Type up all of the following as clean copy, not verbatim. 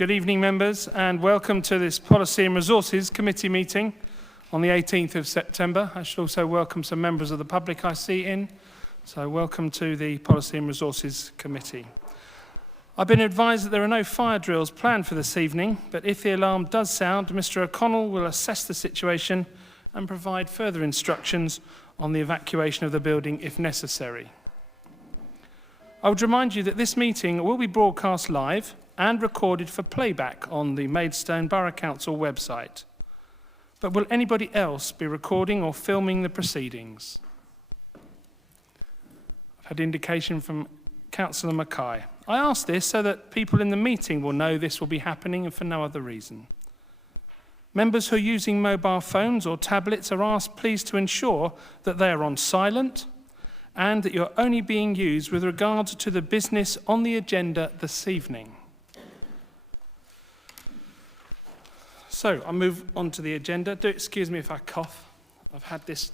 Good evening, members, and welcome to this Policy and Resources Committee meeting on the 18th of September. I should also welcome some members of the public I see in. So welcome to the Policy and Resources Committee. I've been advised that there are no fire drills planned for this evening, but if the alarm does sound, Mr. O'Connell will assess the situation and provide further instructions on the evacuation of the building if necessary. I would remind you that this meeting will be broadcast live and recorded for playback on the Maidstone Borough Council website. But will anybody else be recording or filming the proceedings? I've had indication from Councillor Mackay. I ask this so that people in the meeting will know this will be happening and for no other reason. Members who are using mobile phones or tablets are asked please to ensure that they are on silent and that you're only being used with regard to the business on the agenda this evening. So I'll move on to the agenda. Do excuse me if I cough. I've had this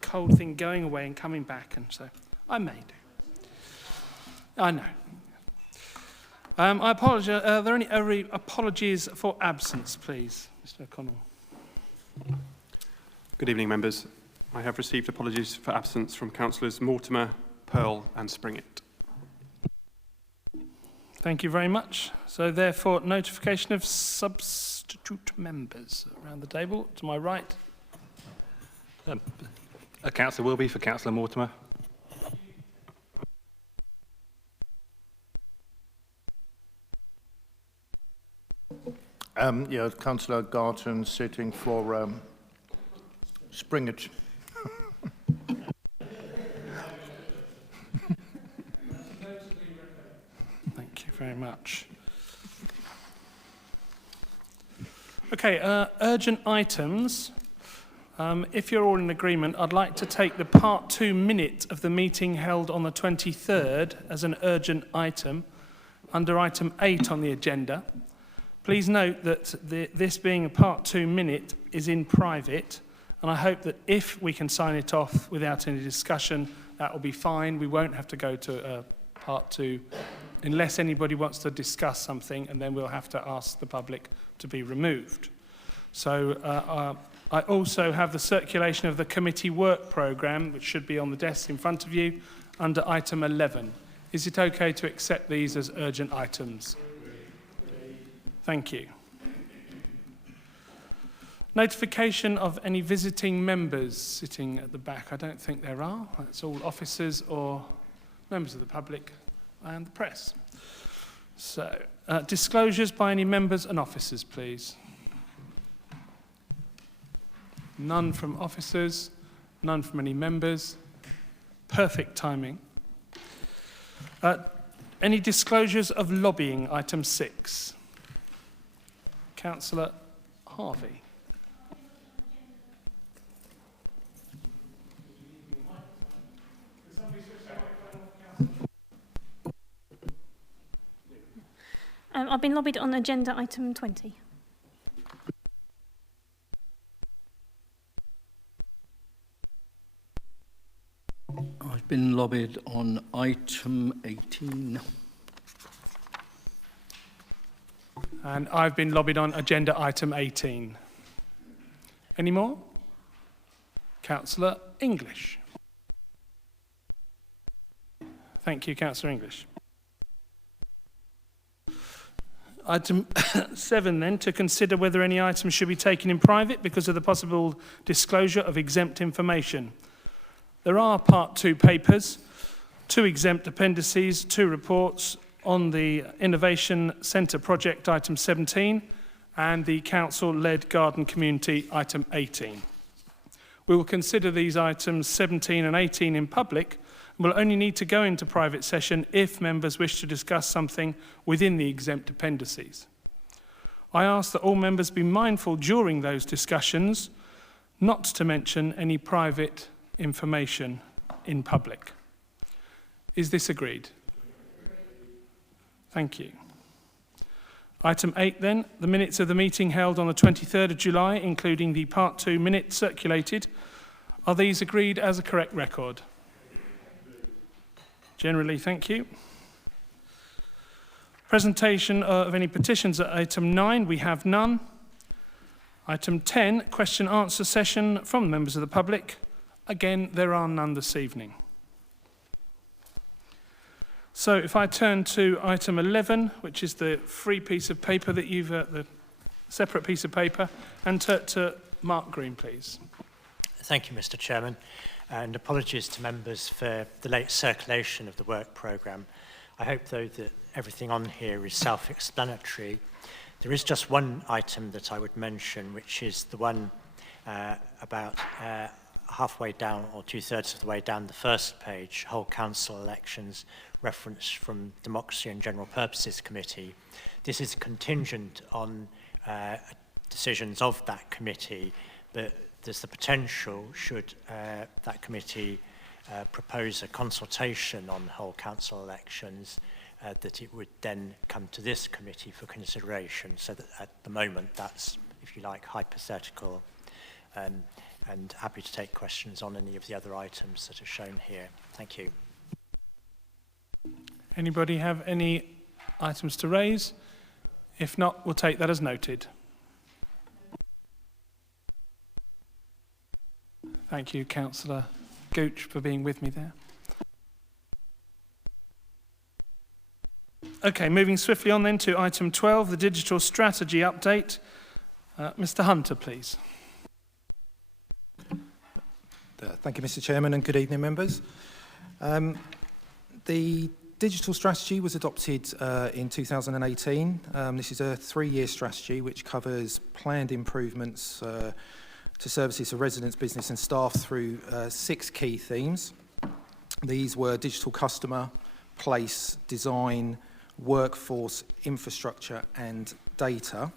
cold thing going away and coming back, and so I may do. I know. I apologise. Are there any apologies for absence, please, Mr. O'Connell? Good evening, members. I have received apologies for absence from Councillors Mortimer, Pearl and Springett. Thank you very much. So therefore, notification of substitute members around the table. To my right. A councillor will be for Councillor Mortimer. Councillor Garton sitting for Springett. Thank you very much. Okay, urgent items. If you're all in agreement, I'd like to take the part 2 minute of the meeting held on the 23rd as an urgent item under item 8 on the agenda. Please note that this being a part 2 minute is in private, and I hope that if we can sign it off without any discussion, that will be fine. We won't have to go to part 2 unless anybody wants to discuss something, and then we'll have to ask the public to be removed. So I also have the circulation of the committee work programme, which should be on the desk in front of you, under item 11. Is it okay to accept these as urgent items? Thank you. Notification of any visiting members sitting at the back. I don't think there are. That's all officers or members of the public and the press. So, disclosures by any members and officers, please. None from officers, none from any members. Perfect timing. Any disclosures of lobbying, item 6. Councillor Harvey. I've been lobbied on agenda item 20. I've been lobbied on item 18. And I've been lobbied on agenda item 18. Any more? Councillor English. Thank you, Councillor English. Item 7 then, to consider whether any items should be taken in private because of the possible disclosure of exempt information. There are part 2 papers, 2 exempt appendices, 2 reports on the Innovation Centre project, item 17, and the council-led garden community, item 18. We will consider these items 17 and 18 in public, and will only need to go into private session if members wish to discuss something within the exempt appendices. I ask that all members be mindful during those discussions not to mention any private information in public. Is this agreed? Thank you. Item 8 then, the minutes of the meeting held on the 23rd of July, including the part 2 minutes circulated. Are these agreed as a correct record? Generally, thank you. Presentation of any petitions at item 9, we have none. Item 10, question answer session from members of the public. Again, there are none this evening. So if I turn to item 11, which is the free piece of paper that you've, the separate piece of paper, and to Mark Green, please. Thank you, Mr. Chairman, and apologies to members for the late circulation of the work programme. I hope, though, that everything on here is self-explanatory. There is just one item that I would mention, which is the one about halfway down, or 2/3 of the way down the first page, whole council elections, reference from Democracy and General Purposes Committee. This is contingent on decisions of that committee, but there's the potential, should that committee propose a consultation on whole council elections, that it would then come to this committee for consideration. So that at the moment, that's, if you like, hypothetical. And happy to take questions on any of the other items that are shown here. Thank you. Anybody have any items to raise? If not, we'll take that as noted. Thank you, Councillor Gooch, for being with me there. Okay, moving swiftly on then to item 12, the digital strategy update. Mr. Hunter, please. Thank you, Mr. Chairman, and good evening, members. The digital strategy was adopted in 2018. This is a 3-year strategy which covers planned improvements to services for residents, business and staff through 6 key themes. These were digital customer, place, design, workforce, infrastructure and data.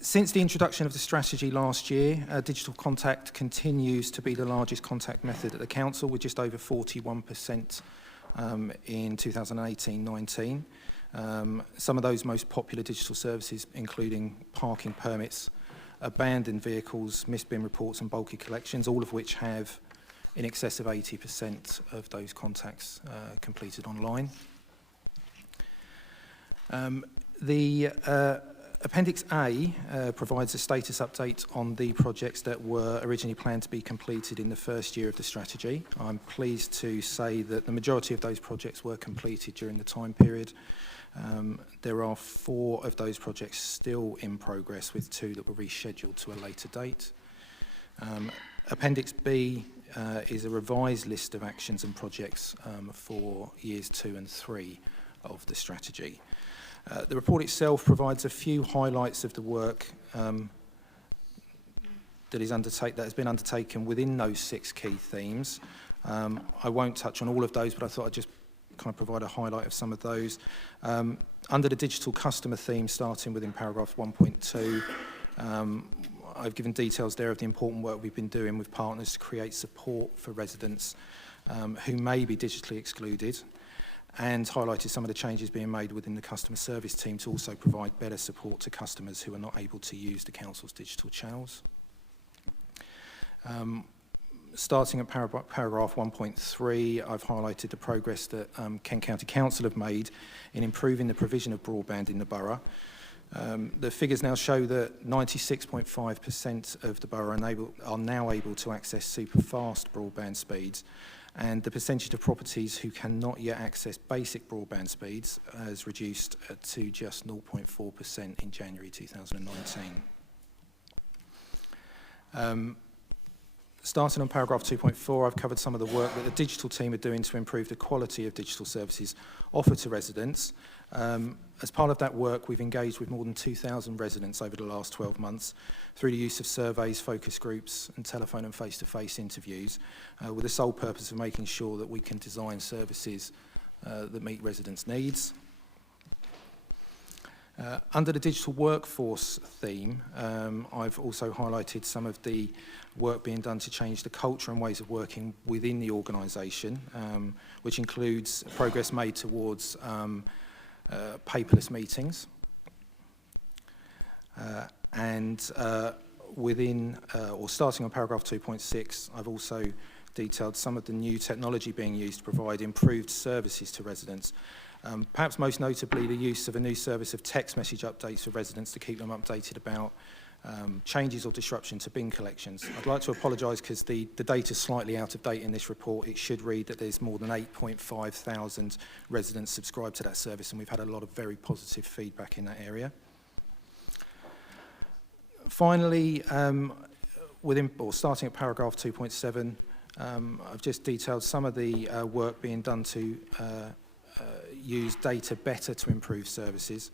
Since the introduction of the strategy last year, digital contact continues to be the largest contact method at the council, with just over 41% in 2018-19. Some of those most popular digital services including parking permits, abandoned vehicles, missed bin reports and bulky collections, all of which have in excess of 80% of those contacts completed online. The Appendix A provides a status update on the projects that were originally planned to be completed in the first year of the strategy. I'm pleased to say that the majority of those projects were completed during the time period. There are 4 of those projects still in progress, with 2 that were rescheduled to a later date. Appendix B is a revised list of actions and projects for years 2 and 3 of the strategy. The report itself provides a few highlights of the work that has been undertaken within those 6 key themes. I won't touch on all of those, but I thought I'd just kind of provide a highlight of some of those. Under the digital customer theme, starting within paragraph 1.2, I've given details there of the important work we've been doing with partners to create support for residents who may be digitally excluded, and highlighted some of the changes being made within the customer service team to also provide better support to customers who are not able to use the council's digital channels. Starting at paragraph 1.3, I've highlighted the progress that Kent County Council have made in improving the provision of broadband in the borough. The figures now show that 96.5% of the borough are now able to access super fast broadband speeds, and the percentage of properties who cannot yet access basic broadband speeds has reduced to just 0.4% in January 2019. Starting on paragraph 2.4, I've covered some of the work that the digital team are doing to improve the quality of digital services offered to residents. As part of that work, we've engaged with more than 2,000 residents over the last 12 months through the use of surveys, focus groups and telephone and face-to-face interviews, with the sole purpose of making sure that we can design services that meet residents' needs. Under the digital workforce theme, I've also highlighted some of the work being done to change the culture and ways of working within the organisation, which includes progress made towards paperless meetings. Starting on paragraph 2.6, I've also detailed some of the new technology being used to provide improved services to residents, Perhaps most notably the use of a new service of text message updates for residents to keep them updated about changes or disruption to bin collections. I'd like to apologise because the data is slightly out of date in this report. It should read that there's more than 8.5 thousand residents subscribed to that service, and we've had a lot of very positive feedback in that area. Finally, starting at paragraph 2.7, I've just detailed some of the work being done to use data better to improve services,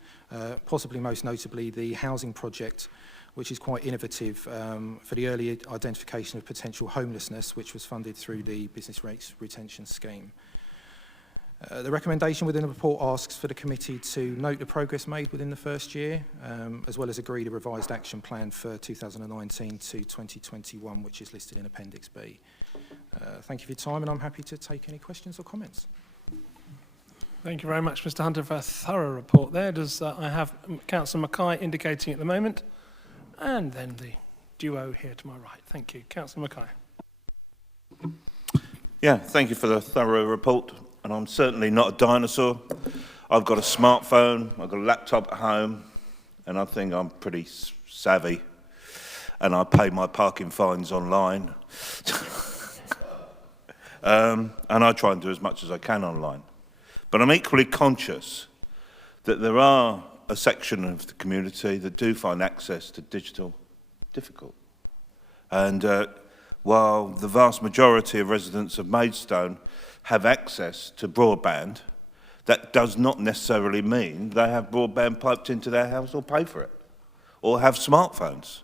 possibly most notably the housing project, which is quite innovative for the early identification of potential homelessness, which was funded through the Business Rates Retention Scheme. The recommendation within the report asks for the committee to note the progress made within the first year, as well as agree the revised action plan for 2019 to 2021, which is listed in Appendix B. Thank you for your time, and I'm happy to take any questions or comments. Thank you very much, Mr. Hunter, for a thorough report there. I have Councillor Mackay indicating at the moment, and then the duo here to my right. Thank you. Councillor Mackay. Yeah, thank you for the thorough report. And I'm certainly not a dinosaur. I've got a smartphone, I've got a laptop at home, and I think I'm pretty savvy. And I pay my parking fines online. And I try and do as much as I can online. But I'm equally conscious that there are a section of the community that do find access to digital difficult. And while the vast majority of residents of Maidstone have access to broadband, that does not necessarily mean they have broadband piped into their house or pay for it, or have smartphones.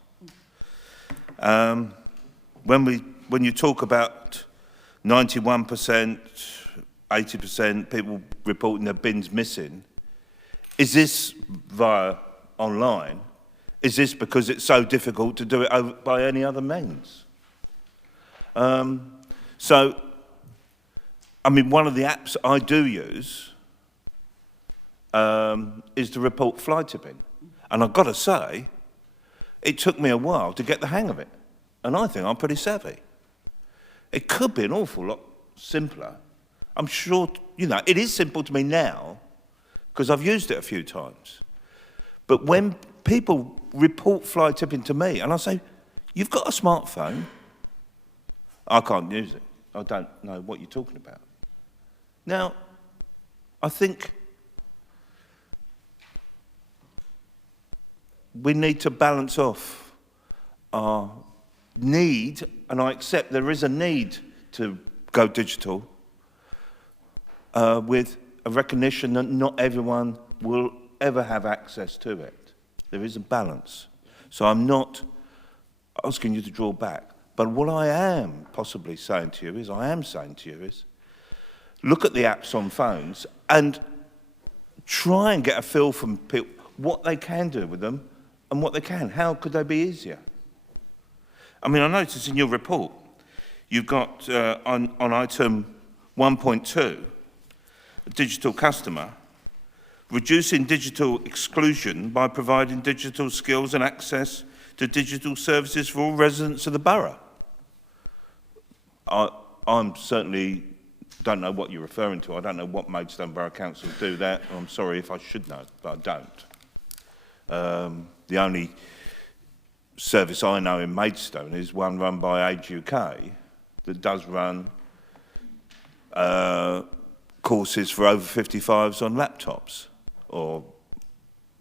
When you talk about 91%, 80% people reporting their bins missing, is this via online? Is this because it's so difficult to do it by any other means? I mean, one of the apps I do use is to report fly tipping. And I've got to say, it took me a while to get the hang of it. And I think I'm pretty savvy. It could be an awful lot simpler. I'm sure, you know, it is simple to me now because I've used it a few times. But when people report fly tipping to me and I say, you've got a smartphone, I can't use it. I don't know what you're talking about. Now, I think we need to balance off our need, and I accept there is a need to go digital, with a recognition that not everyone will ever have access to it. There is a balance. So I'm not asking you to draw back. But what I am possibly saying to you is, look at the apps on phones and try and get a feel from people what they can do with them and what they can. How could they be easier? I mean, I noticed in your report, you've got on item 1.2, digital customer, reducing digital exclusion by providing digital skills and access to digital services for all residents of the borough. I'm certainly don't know what you're referring to. I don't know what Maidstone Borough Council do that. I'm sorry if I should know, but I don't. The only service I know in Maidstone is one run by Age UK that does run courses for over 55s on laptops or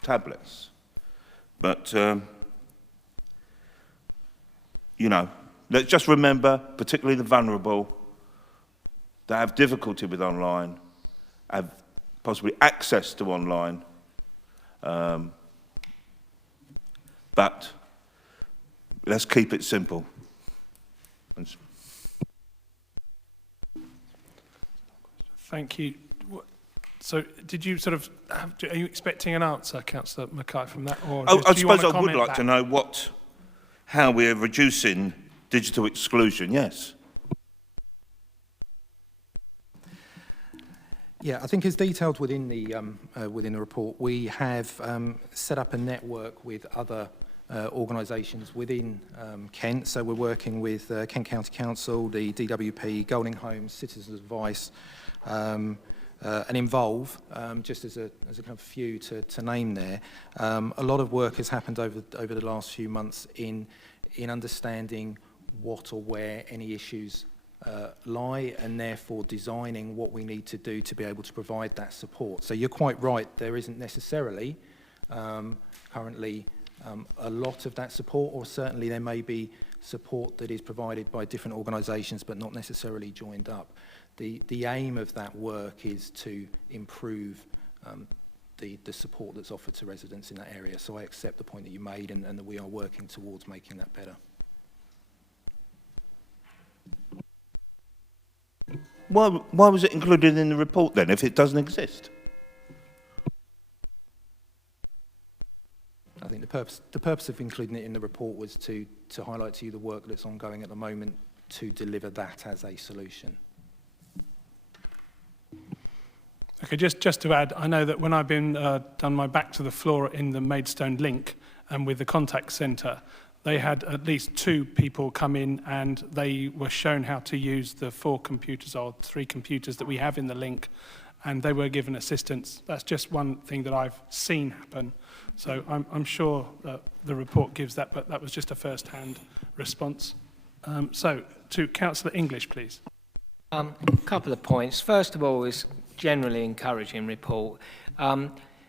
tablets. But, you know, let's just remember, particularly the vulnerable, that have difficulty with online, have possibly access to online, but let's keep it simple. Thank you. So did you sort of, are you expecting an answer, Councillor Mackay, from that? Or I suppose I would like to know how we're reducing digital exclusion, yes. Yeah, I think as detailed within the report, we have set up a network with other organisations within Kent. So we're working with Kent County Council, the DWP, Golding Homes, Citizens Advice, and involve, just as a kind of few to name there. A lot of work has happened over the last few months in understanding what or where any issues lie, and therefore designing what we need to do to be able to provide that support. So you're quite right, there isn't necessarily currently a lot of that support, or certainly there may be support that is provided by different organisations but not necessarily joined up. The aim of that work is to improve the support that's offered to residents in that area. So I accept the point that you made, and that we are working towards making that better. Why was it included in the report then, if it doesn't exist? I think the purpose of including it in the report was to highlight to you the work that's ongoing at the moment to deliver that as a solution. Okay, just to add, I know that when I've been done my back to the floor in the Maidstone link and with the contact centre, they had at least 2 people come in and they were shown how to use the 4 computers or 3 computers that we have in the link, and they were given assistance. That's just one thing that I've seen happen. So I'm sure that the report gives that, but that was just a first-hand response. So to Councillor English, please. A couple of points. First of all, is generally encouraging report.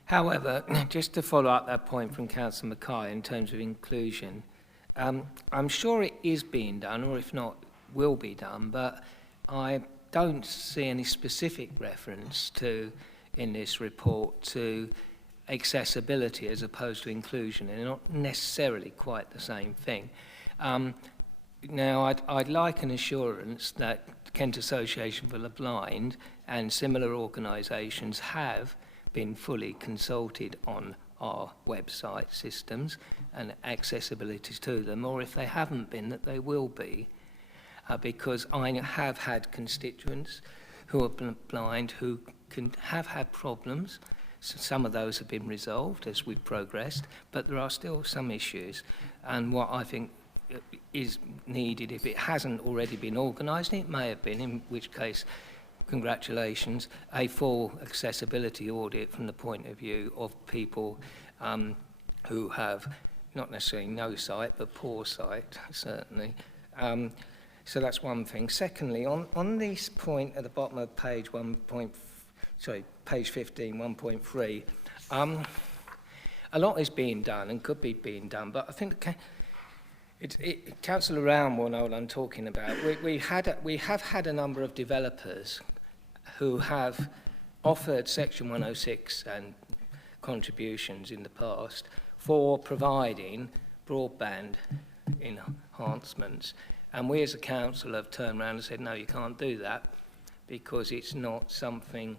However, just to follow up that point from Councillor Mackay in terms of inclusion, I'm sure it is being done, or if not, will be done, but I don't see any specific reference to, in this report, to accessibility as opposed to inclusion, and they're not necessarily quite the same thing. Now, I'd like an assurance that Kent Association for the Blind and similar organisations have been fully consulted on our website systems and accessibility to them, or if they haven't been, that they will be. Because I have had constituents who are blind who have had problems. So some of those have been resolved as we've progressed, but there are still some issues. And what I think is needed, if it hasn't already been organised, it may have been, in which case, congratulations, a full accessibility audit from the point of view of people who have not necessarily no sight, but poor sight, certainly. So that's one thing. Secondly, on this point at the bottom of page page 15, 1.3, a lot is being done and could be being done, but I think Councillor Round will know what I'm talking about. We have had a number of developers who have offered Section 106 and contributions in the past for providing broadband enhancements. And we as a council have turned around and said, no, you can't do that because it's not something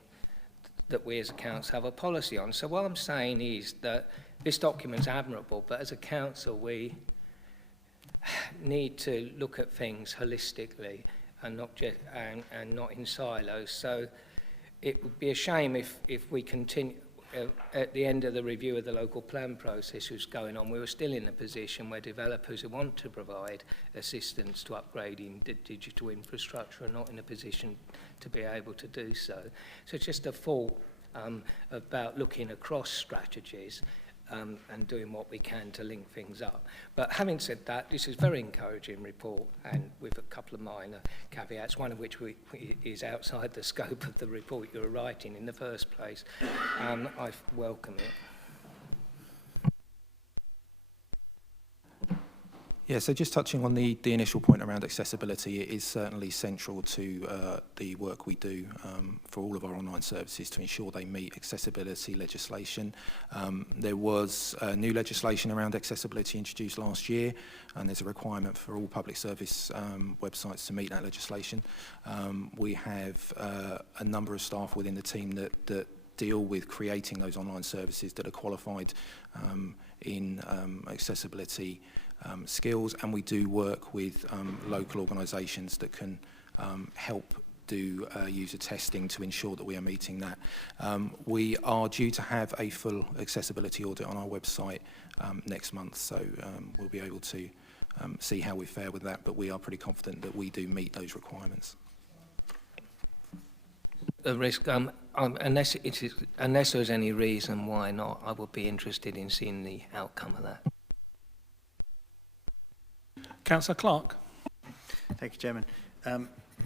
that we as a council have a policy on. So what I'm saying is that this document's admirable, but as a council we need to look at things holistically and not just and not in silos. So it would be a shame if we continue at the end of the review of the local plan process was going on, we were still in a position where developers who want to provide assistance to upgrading the digital infrastructure are not in a position to be able to do so. So it's just a thought about looking across strategies and doing what we can to link things up. But having said that, this is a very encouraging report, and with a couple of minor caveats, one of which is outside the scope of the report you were writing in the first place. I welcome it. Yeah, so just touching on the initial point around accessibility, it is certainly central to the work we do for all of our online services to ensure they meet accessibility legislation. There was new legislation around accessibility introduced last year, and there's a requirement for all public service websites to meet that legislation. We have a number of staff within the team that deal with creating those online services that are qualified in accessibility skills, and we do work with local organisations that can help do user testing to ensure that we are meeting that. We are due to have a full accessibility audit on our website next month, so we'll be able to see how we fare with that, but we are pretty confident that we do meet those requirements. a risk, unless there is any reason why not, I would be interested in seeing the outcome of that. Councillor Clark. Thank you, Chairman.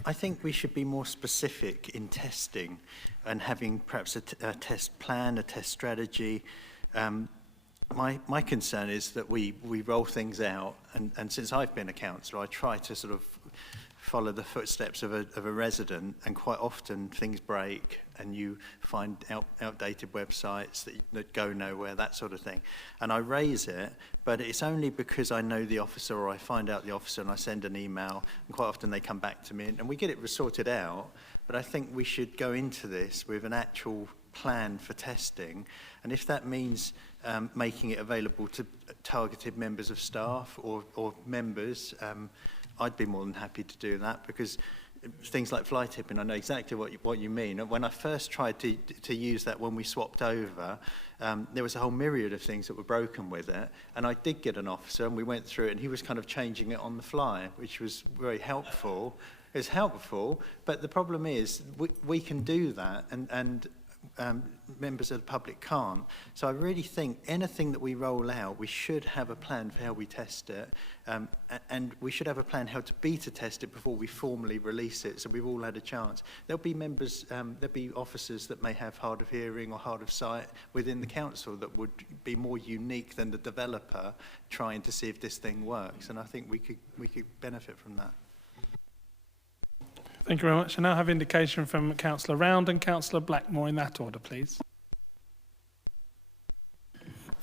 I think we should be more specific in testing and having perhaps a test plan, a test strategy. My concern is that we roll things out, and since I've been a councillor, I try to sort of follow the footsteps of a resident, and quite often things break and you find outdated websites that go nowhere, that sort of thing. And I raise it, but it's only because I know the officer or I find out the officer and I send an email, and quite often they come back to me and we get it sorted out. But I think we should go into this with an actual plan for testing, and if that means making it available to targeted members of staff or members, I'd be more than happy to do that, because things like fly tipping, I know exactly what you mean. When I first tried to use that when we swapped over, there was a whole myriad of things that were broken with it, and I did get an officer and we went through it and he was kind of changing it on the fly, which was very helpful. It's helpful, but the problem is we can do that and members of the public can't. So I really think anything that we roll out, we should have a plan for how we test it, and we should have a plan how to beta test it before we formally release it, so we've all had a chance. There'll be members, there'll be officers that may have hard of hearing or hard of sight within the council that would be more unique than the developer trying to see if this thing works, and I think we could benefit from that. Thank you very much. I now have indication from Councillor Round and Councillor Blackmore in that order, please.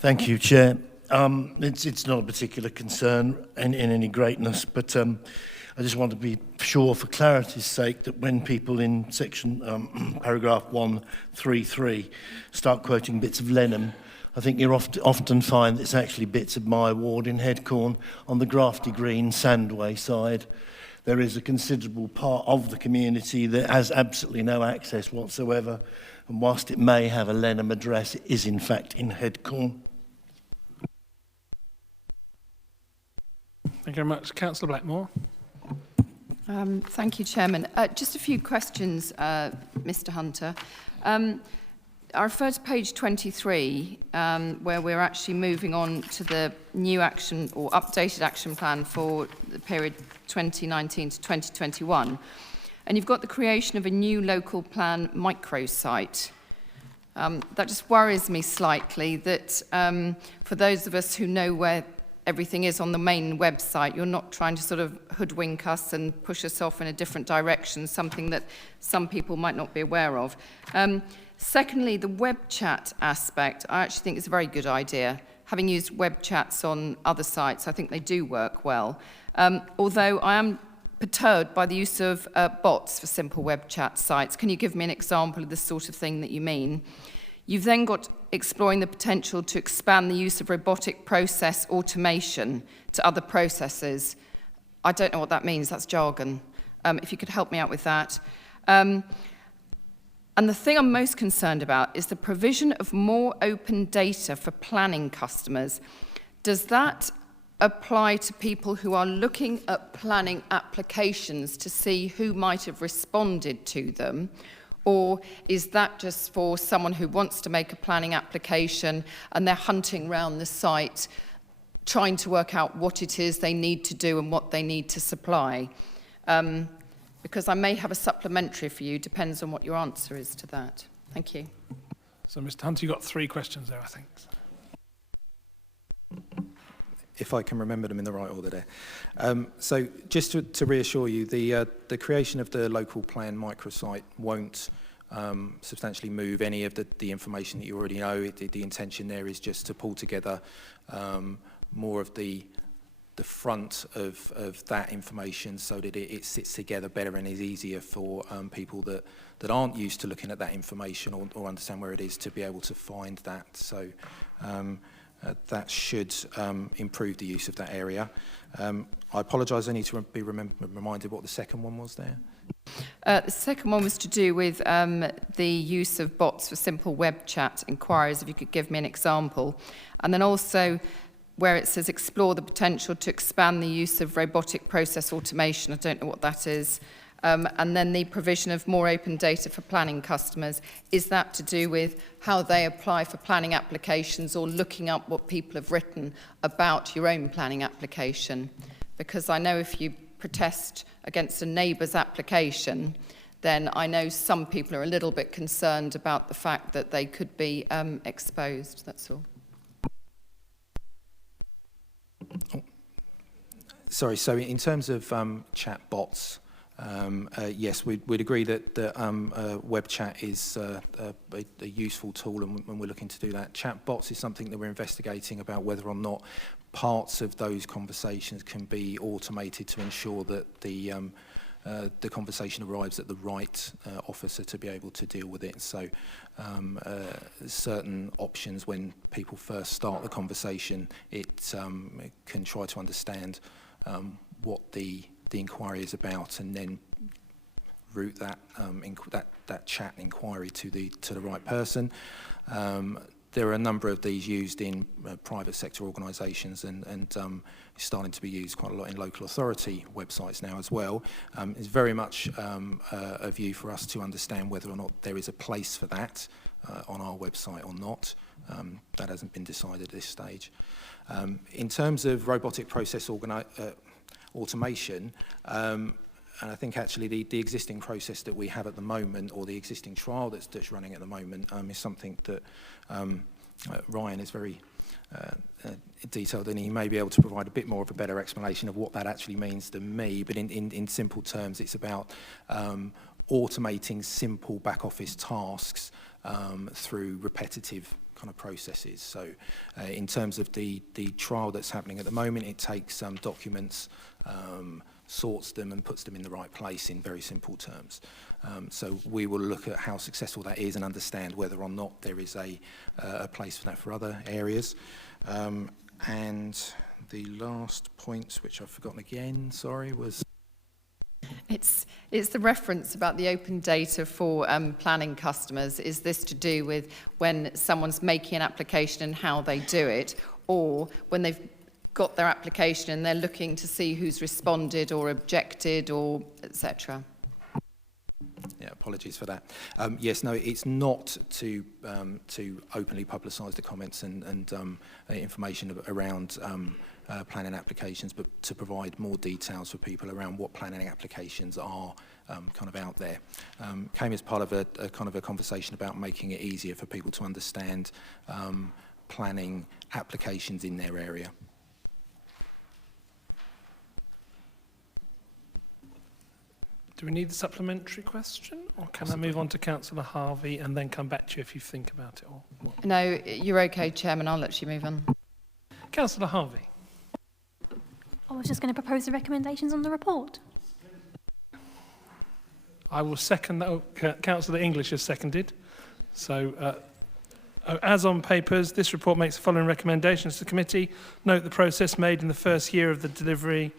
Thank you, Chair. It's not a particular concern in any greatness, but I just want to be sure, for clarity's sake, that when people in section paragraph 133 start quoting bits of Lenham, I think you'll often find it's actually bits of my ward in Headcorn on the Grafty Green Sandway side. There is a considerable part of the community that has absolutely no access whatsoever, and whilst it may have a Lenham address, it is in fact in Headcorn. Thank you very much. Councillor Blackmore. Thank you, Chairman. Just a few questions, Mr Hunter. I refer to page 23, where we're actually moving on to the new action or updated action plan for the period 2019 to 2021. And you've got the creation of a new local plan microsite. That just worries me slightly that for those of us who know where everything is on the main website, you're not trying to sort of hoodwink us and push us off in a different direction, something that some people might not be aware of. Secondly, the web chat aspect, I actually think is a very good idea. Having used web chats on other sites, I think they do work well. Although I am perturbed by the use of bots for simple web chat sites. Can you give me an example of the sort of thing that you mean? You've then got exploring the potential to expand the use of robotic process automation to other processes. I don't know what that means, that's jargon. If you could help me out with that. And the thing I'm most concerned about is the provision of more open data for planning customers. Does that apply to people who are looking at planning applications to see who might have responded to them? Or is that just for someone who wants to make a planning application and they're hunting around the site, trying to work out what it is they need to do and what they need to supply? Because I may have a supplementary for you, depends on what your answer is to that. Thank you. So, Mr Hunter, you've got 3 questions there, I think. If I can remember them in the right order there. So just to reassure you, the creation of the local plan microsite won't substantially move any of the information that you already know. The intention there is just to pull together more of the front of that information so that it sits together better and is easier for people that aren't used to looking at that information or understand where it is to be able to find that. So that should improve the use of that area. I apologise, I need to be reminded what the second one was there. The second one was to do with the use of bots for simple web chat inquiries, if you could give me an example. And then also where it says explore the potential to expand the use of robotic process automation. I don't know what that is. And then the provision of more open data for planning customers, is that to do with how they apply for planning applications or looking up what people have written about your own planning application? Because I know if you protest against a neighbour's application, then I know some people are a little bit concerned about the fact that they could be exposed, that's all. Sorry, so in terms of chat bots, yes, we'd agree that web chat is a useful tool, and we're looking to do that. Chat bots is something that we're investigating about whether or not parts of those conversations can be automated to ensure that the conversation arrives at the right officer to be able to deal with it. So certain options when people first start the conversation, it can try to understand what the inquiry is about, and then route that chat inquiry to the right person. There are a number of these used in private sector organisations, and starting to be used quite a lot in local authority websites now as well. It's very much a view for us to understand whether or not there is a place for that on our website or not. That hasn't been decided at this stage. In terms of robotic process automation, and I think actually the existing process that we have at the moment, or the existing trial that's running at the moment, is something that Ryan is very detailed, and he may be able to provide a bit more of a better explanation of what that actually means to me. But in simple terms, it's about automating simple back office tasks through repetitive kind of processes. So in terms of the trial that's happening at the moment, it takes documents, sorts them and puts them in the right place in very simple terms. So we will look at how successful that is and understand whether or not there is a place for that for other areas. And the last point, which I've forgotten again, sorry, was... It's the reference about the open data for planning customers. Is this to do with when someone's making an application and how they do it, or when they've got their application and they're looking to see who's responded or objected or etc.? Yeah, apologies for that. Yes, no, it's not to openly publicise the comments and information around planning applications, but to provide more details for people around what planning applications are kind of out there. Came as part of a kind of a conversation about making it easier for people to understand planning applications in their area. Do we need a supplementary question, or can I move on to Councillor Harvey and then come back to you if you think about it? Or what? No, you're okay, Chairman. I'll let you move on. Councillor Harvey. I was just going to propose the recommendations on the report. I will second that. Oh, Councillor English has seconded. So, as on papers, this report makes the following recommendations to the committee. Note the process made in the first year of the delivering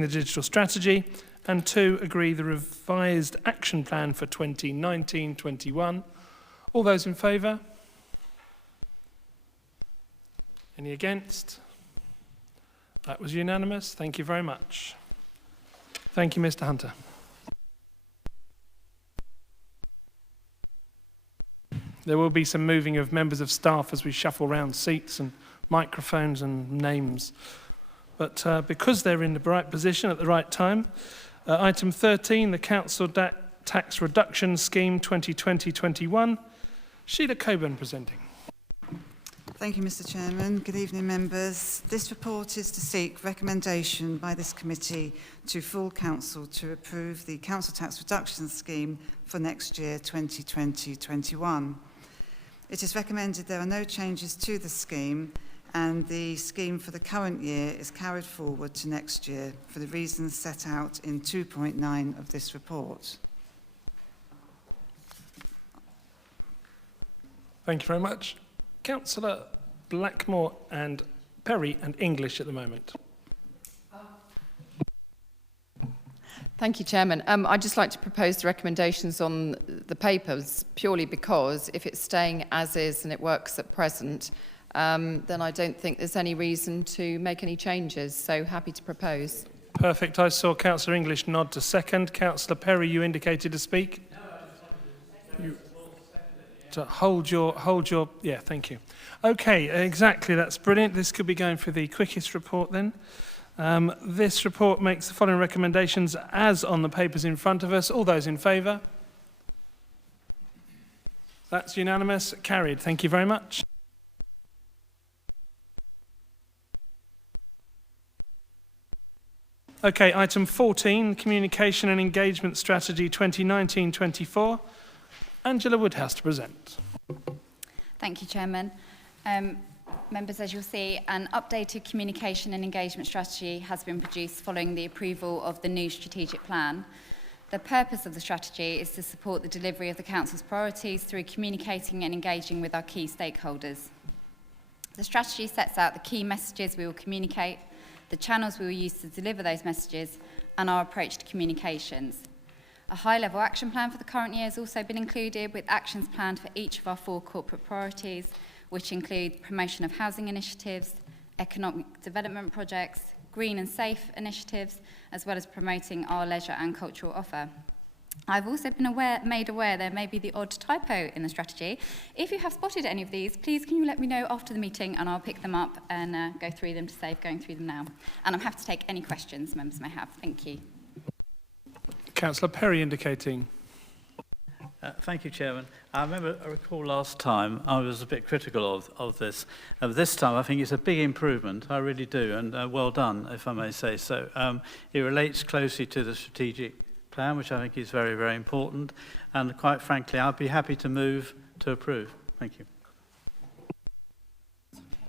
the digital strategy. And 2, agree the revised action plan for 2019-21. All those in favour? Any against? That was unanimous. Thank you very much. Thank you, Mr. Hunter. There will be some moving of members of staff as we shuffle around seats and microphones and names. But because they're in the right position at the right time, item 13, the Council Tax Reduction Scheme 2020-21. Sheila Coburn presenting. Thank you, Mr. Chairman. Good evening, members. This report is to seek recommendation by this committee to full council to approve the Council Tax Reduction Scheme for next year, 2020-21. It is recommended there are no changes to the scheme, and the scheme for the current year is carried forward to next year for the reasons set out in 2.9 of this report. Thank you very much. Councillor Blackmore and Perry and English at the moment. Thank you, Chairman. I'd just like to propose the recommendations on the papers purely because if it's staying as is and it works at present, then I don't think there's any reason to make any changes, so happy to propose. Perfect. I saw Councillor English nod to second. Councillor Perry, you indicated to speak. To hold your, yeah, thank you. Okay, exactly, that's brilliant. This could be going for the quickest report then. This report makes the following recommendations as on the papers in front of us. All those in favour? That's unanimous. Carried. Thank you very much. Okay, item 14, Communication and Engagement Strategy 2019-24. Angela Woodhouse to present. Thank you, Chairman. Members, as you'll see, an updated communication and engagement strategy has been produced following the approval of the new strategic plan. The purpose of the strategy is to support the delivery of the Council's priorities through communicating and engaging with our key stakeholders. The strategy sets out the key messages we will communicate, the channels we will use to deliver those messages, and our approach to communications. A high-level action plan for the current year has also been included, with actions planned for each of our 4 corporate priorities, which include promotion of housing initiatives, economic development projects, green and safe initiatives, as well as promoting our leisure and cultural offer. I've also been made aware there may be the odd typo in the strategy. If you have spotted any of these, please can you let me know after the meeting and I'll pick them up and go through them to save going through them now. And I'm happy to take any questions members may have. Thank you. Councillor Perry indicating. Thank you, Chairman. I recall last time I was a bit critical of this. This time I think it's a big improvement, I really do, and well done, if I may say so. It relates closely to the strategic plan, which I think is very, very important, and quite frankly, I'd be happy to move to approve. Thank you.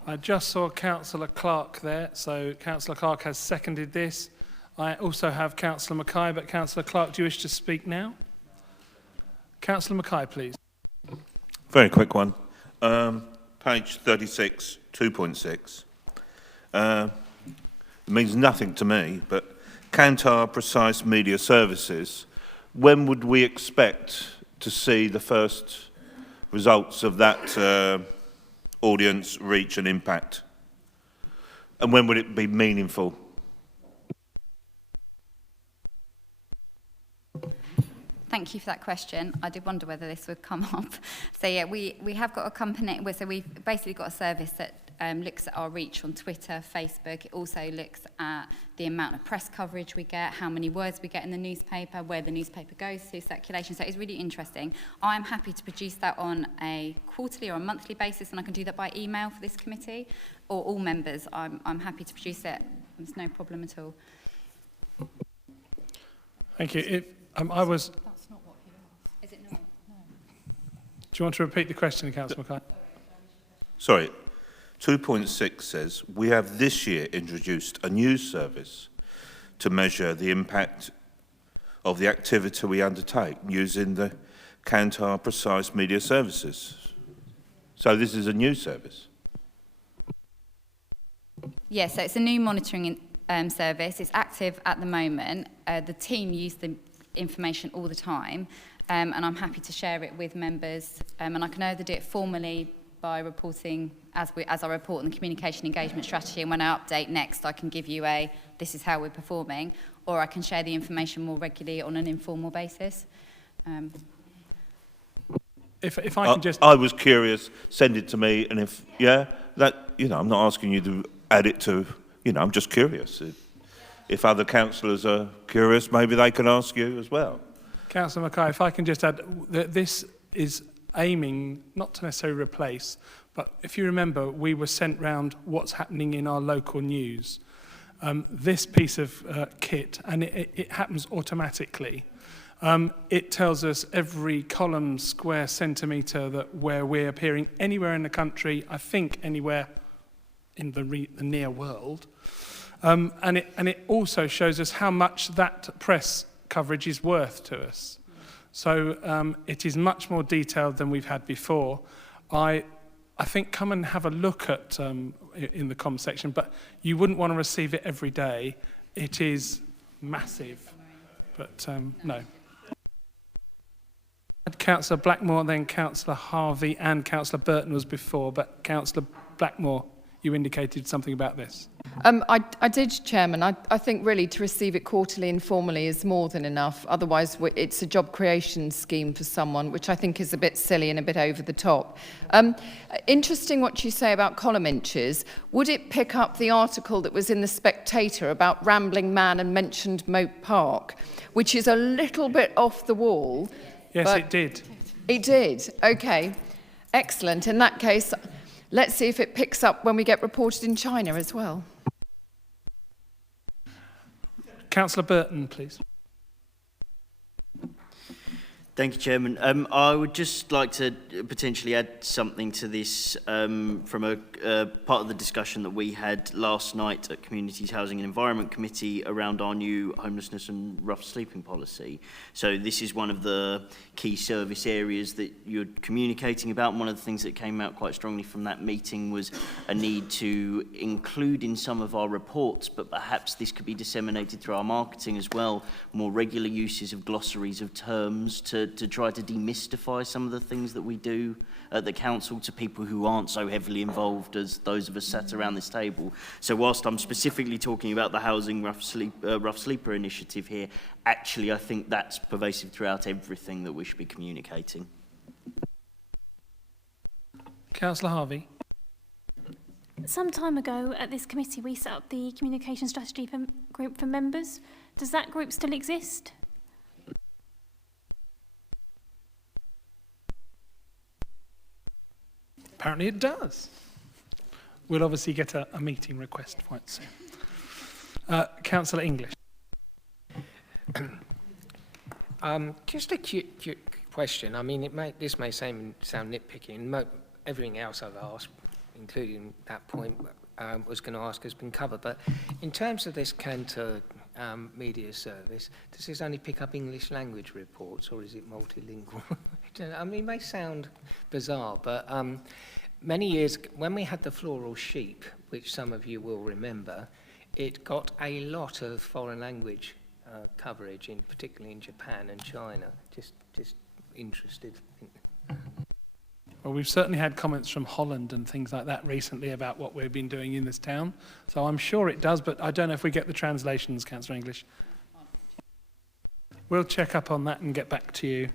I just saw Councillor Clark there, so Councillor Clark has seconded this. I also have Councillor Mackay, but Councillor Clark, do you wish to speak now? Councillor Mackay, please. Very quick one. Page 36, 2.6. It means nothing to me, but Kantar Precise Media Services, when would we expect to see the first results of that audience reach and impact? And when would it be meaningful? Thank you for that question. I did wonder whether this would come up. So yeah, we have got a company, so we've basically got a service that looks at our reach on Twitter, Facebook. It also looks at the amount of press coverage we get, how many words we get in the newspaper, where the newspaper goes to, circulation. So it's really interesting. I'm happy to produce that on a quarterly or a monthly basis, and I can do that by email for this committee, or all members. I'm happy to produce it. There's no problem at all. Thank you. I was... Is it no? No. Do you want to repeat the question, Councillor Mackay? Sorry. 2.6 says, we have this year introduced a new service to measure the impact of the activity we undertake using the Kantar Precise Media Services. So this is a new service? Yes, so it's a new monitoring service. It's active at the moment. The team use the information all the time, and I'm happy to share it with members, and I can either do it formally by reporting as I report on the communication engagement strategy, and when I update next I can give you this is how we're performing, or I can share the information more regularly on an informal basis. If I can just... I was curious, send it to me, and if, I'm not asking you to add it to, I'm just curious. If other councillors are curious, maybe they can ask you as well. Councillor Mackay, if I can just add that this is aiming not to necessarily replace, but if you remember, we were sent round what's happening in our local news. This piece of kit, and it happens automatically. It tells us every column, square centimetre where we're appearing anywhere in the country, I think anywhere in the near world. And it also shows us how much that press coverage is worth to us. So it is much more detailed than we've had before. I think come and have a look at in the com section, but you wouldn't want to receive it every day. It is massive, but no. Councillor Blackmore, then Councillor Harvey and Councillor Burton was before, but Councillor Blackmore, you indicated something about this. I did, Chairman. I think really to receive it quarterly informally is more than enough. Otherwise, it's a job creation scheme for someone, which I think is a bit silly and a bit over the top. Interesting what you say about column inches. Would it pick up the article that was in The Spectator about Rambling Man and mentioned Moat Park, which is a little bit off the wall? Yes, it did. It did. Okay. Excellent. In that case, let's see if it picks up when we get reported in China as well. Councillor Burton, please. Thank you, Chairman. I would just like to potentially add something to this from a part of the discussion that we had last night at Communities, Housing and Environment Committee around our new homelessness and rough sleeping policy. So this is one of the key service areas that you're communicating about. And one of the things that came out quite strongly from that meeting was a need to include in some of our reports, but perhaps this could be disseminated through our marketing as well, more regular uses of glossaries of terms to try to demystify some of the things that we do at the council to people who aren't so heavily involved as those of us sat around this table. So whilst I'm specifically talking about the Housing Rough Sleeper initiative here, actually I think that's pervasive throughout everything that we should be communicating. Councillor Harvey. Some time ago at this committee we set up the communication strategy group for members. Does that group still exist? Apparently it does. We'll obviously get a meeting request quite soon. Councillor English. Just a quick question. I mean, this may sound nitpicking. Everything else I've asked, including that point, was going to ask has been covered. But in terms of this Cantor media service, does this only pick up English language reports, or is it multilingual? I mean, it may sound bizarre, but many years, when we had the floral sheep, which some of you will remember, it got a lot of foreign language coverage, particularly in Japan and China. Just interested. Well, we've certainly had comments from Holland and things like that recently about what we've been doing in this town. So I'm sure it does, but I don't know if we get the translations, Councillor English. We'll check up on that and get back to you.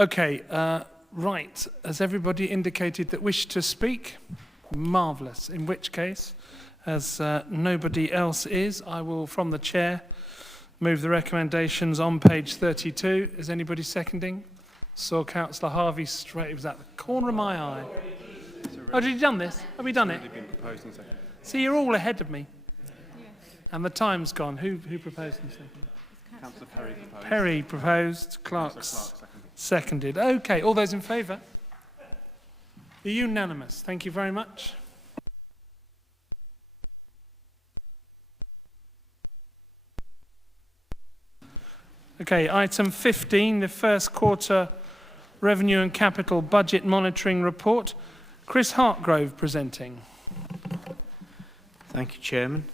Okay, right. Has everybody indicated that wish to speak? Marvellous. In which case, as nobody else is, I will, from the chair, move the recommendations on page 32. Is anybody seconding? Saw Councillor Harvey straight. It was at the corner of my eye. Oh, did you done this? Have we done it? See, you're all ahead of me. And the time's gone. Who proposed and seconded? Councillor Perry proposed. Perry proposed. Clark's seconded. Okay, all those in favour? Unanimous. Thank you very much. Okay, item 15, the first quarter Revenue and Capital Budget Monitoring Report. Chris Hartgrove presenting. Thank you, Chairman.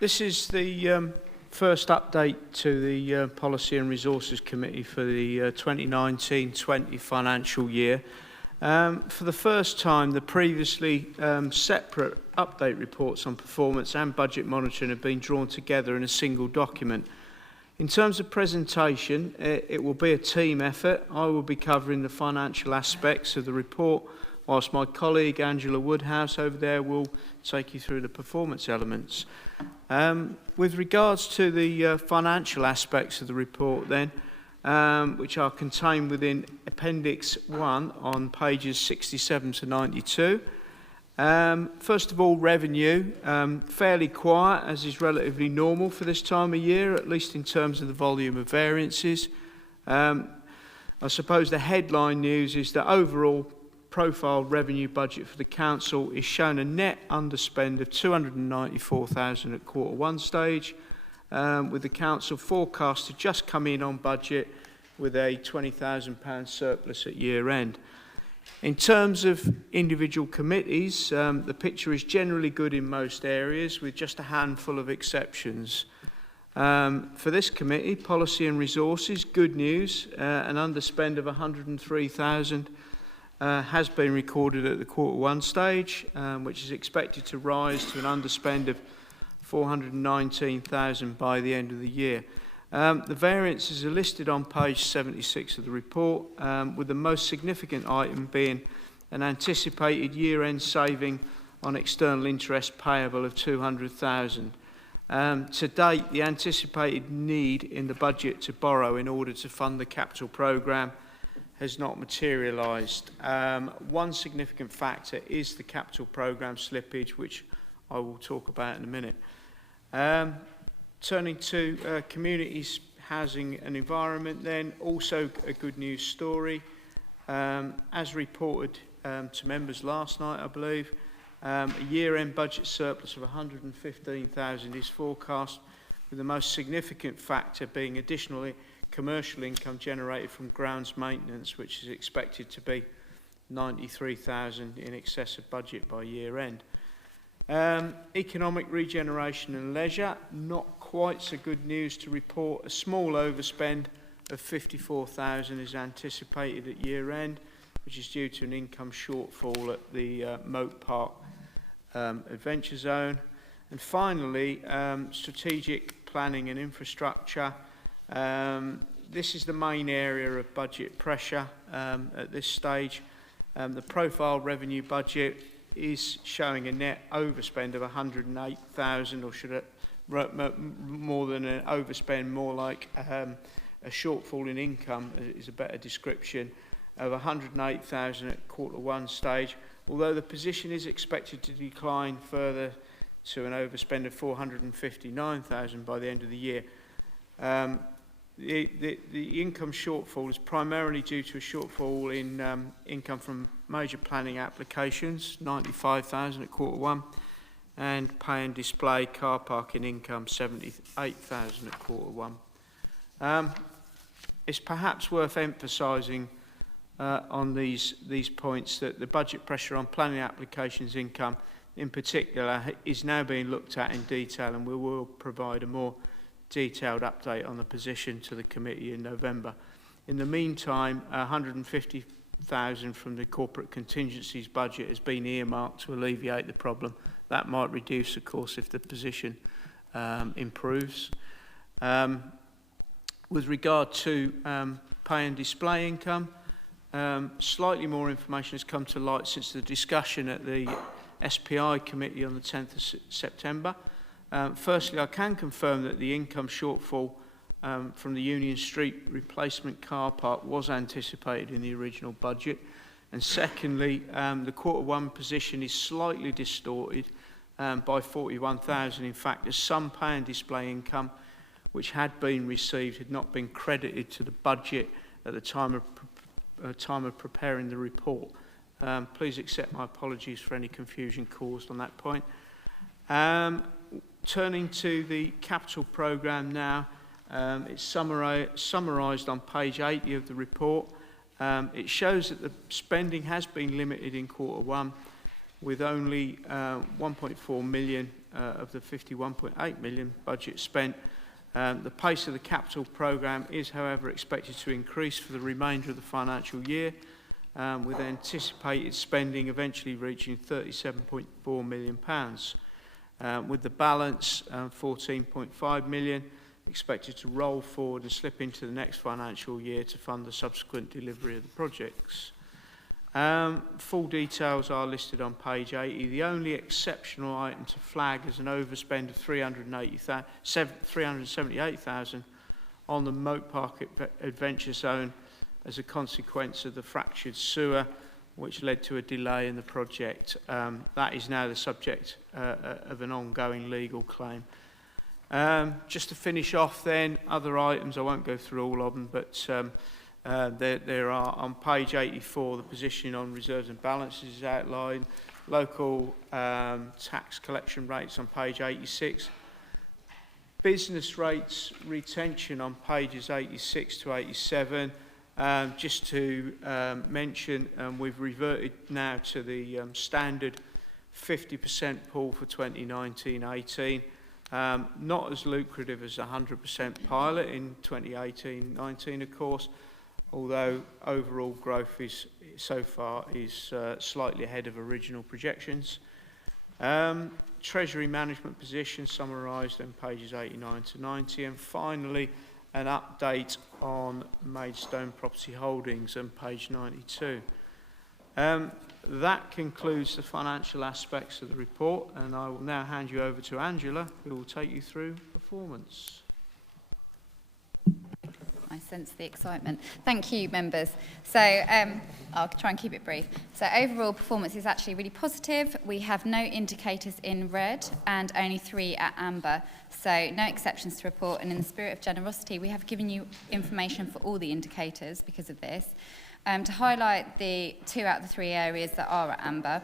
This is the first update to the Policy and Resources Committee for the 2019-20 financial year. For the first time, the previously separate update reports on performance and budget monitoring have been drawn together in a single document. In terms of presentation, it will be a team effort. I will be covering the financial aspects of the report, whilst my colleague Angela Woodhouse over there will take you through the performance elements. With regards to the financial aspects of the report then, which are contained within Appendix 1 on pages 67 to 92. First of all, revenue, fairly quiet, as is relatively normal for this time of year, at least in terms of the volume of variances. I suppose the headline news is that overall profiled revenue budget for the council is shown a net underspend of 294,000 at quarter one stage, with the council forecast to just come in on budget with a £20,000 surplus at year end. In terms of individual committees, the picture is generally good in most areas, with just a handful of exceptions. For this committee, Policy and Resources, good news, an underspend of 103,000. has been recorded at the Q1 stage, which is expected to rise to an underspend of 419,000 by the end of the year. The variances are listed on page 76 of the report, with the most significant item being an anticipated year-end saving on external interest payable of 200,000. To date, the anticipated need in the budget to borrow in order to fund the capital programme has not materialised. One significant factor is the capital programme slippage, which I will talk about in a minute. Turning to communities, housing and environment then, also a good news story. As reported to members last night, I believe, a year-end budget surplus of 115,000 is forecast, with the most significant factor being additional commercial income generated from grounds maintenance, which is expected to be 93,000 in excess of budget by year-end. Economic regeneration and leisure, not quite so good news to report. A small overspend of 54,000 is anticipated at year-end, which is due to an income shortfall at the Moat Park Adventure Zone. And finally, strategic planning and infrastructure. This is the main area of budget pressure at this stage. The profile revenue budget is showing a net overspend of 108,000, or should it more than an overspend, more like a shortfall in income is a better description, of 108,000 at Q1 stage, although the position is expected to decline further to an overspend of 459,000 by the end of the year. The income shortfall is primarily due to a shortfall in income from major planning applications, 95,000 at Q1, and pay and display car parking income, 78,000 at Q1. It's perhaps worth emphasising on these points that the budget pressure on planning applications income in particular is now being looked at in detail, and we will provide a more detailed update on the position to the committee in November. In the meantime, 150,000 from the corporate contingencies budget has been earmarked to alleviate the problem. That might reduce, of course, if the position improves. With regard to pay and display income, slightly more information has come to light since the discussion at the SPI committee on the 10th of September. Firstly, I can confirm that the income shortfall from the Union Street replacement car park was anticipated in the original budget. And secondly, the Q1 position is slightly distorted by 41,000. In fact, as some pay and display income which had been received had not been credited to the budget at the time of preparing the report. Please accept my apologies for any confusion caused on that point. Turning to the capital programme now, it's summarised on page 80 of the report. It shows that the spending has been limited in Q1, with only 1.4 million of the 51.8 million budget spent. The pace of the capital programme is, however, expected to increase for the remainder of the financial year, with anticipated spending eventually reaching £37.4 million. With the balance, 14.5 million, expected to roll forward and slip into the next financial year to fund the subsequent delivery of the projects. Full details are listed on page 80. The only exceptional item to flag is an overspend of 378,000 on the Moat Park Adventure Zone as a consequence of the fractured sewer, which led to a delay in the project. That is now the subject of an ongoing legal claim. Just to finish off then, other items, I won't go through all of them, but there are on page 84, the position on reserves and balances is outlined, local tax collection rates on page 86, business rates retention on pages 86 to 87. Just to mention, we've reverted now to the standard 50% pool for 2019-18. Not as lucrative as 100% pilot in 2018-19, of course, although overall growth is so far slightly ahead of original projections. Treasury management position summarised on pages 89 to 90, and finally an update on Maidstone property holdings on page 92. That concludes the financial aspects of the report, and I will now hand you over to Angela, who will take you through performance. I sense the excitement. Thank you, members. So I'll try and keep it brief. So overall performance is actually really positive. We have no indicators in red and only 3 at amber. So no exceptions to report. And in the spirit of generosity, we have given you information for all the indicators because of this. To highlight the 2 out of the 3 areas that are at amber.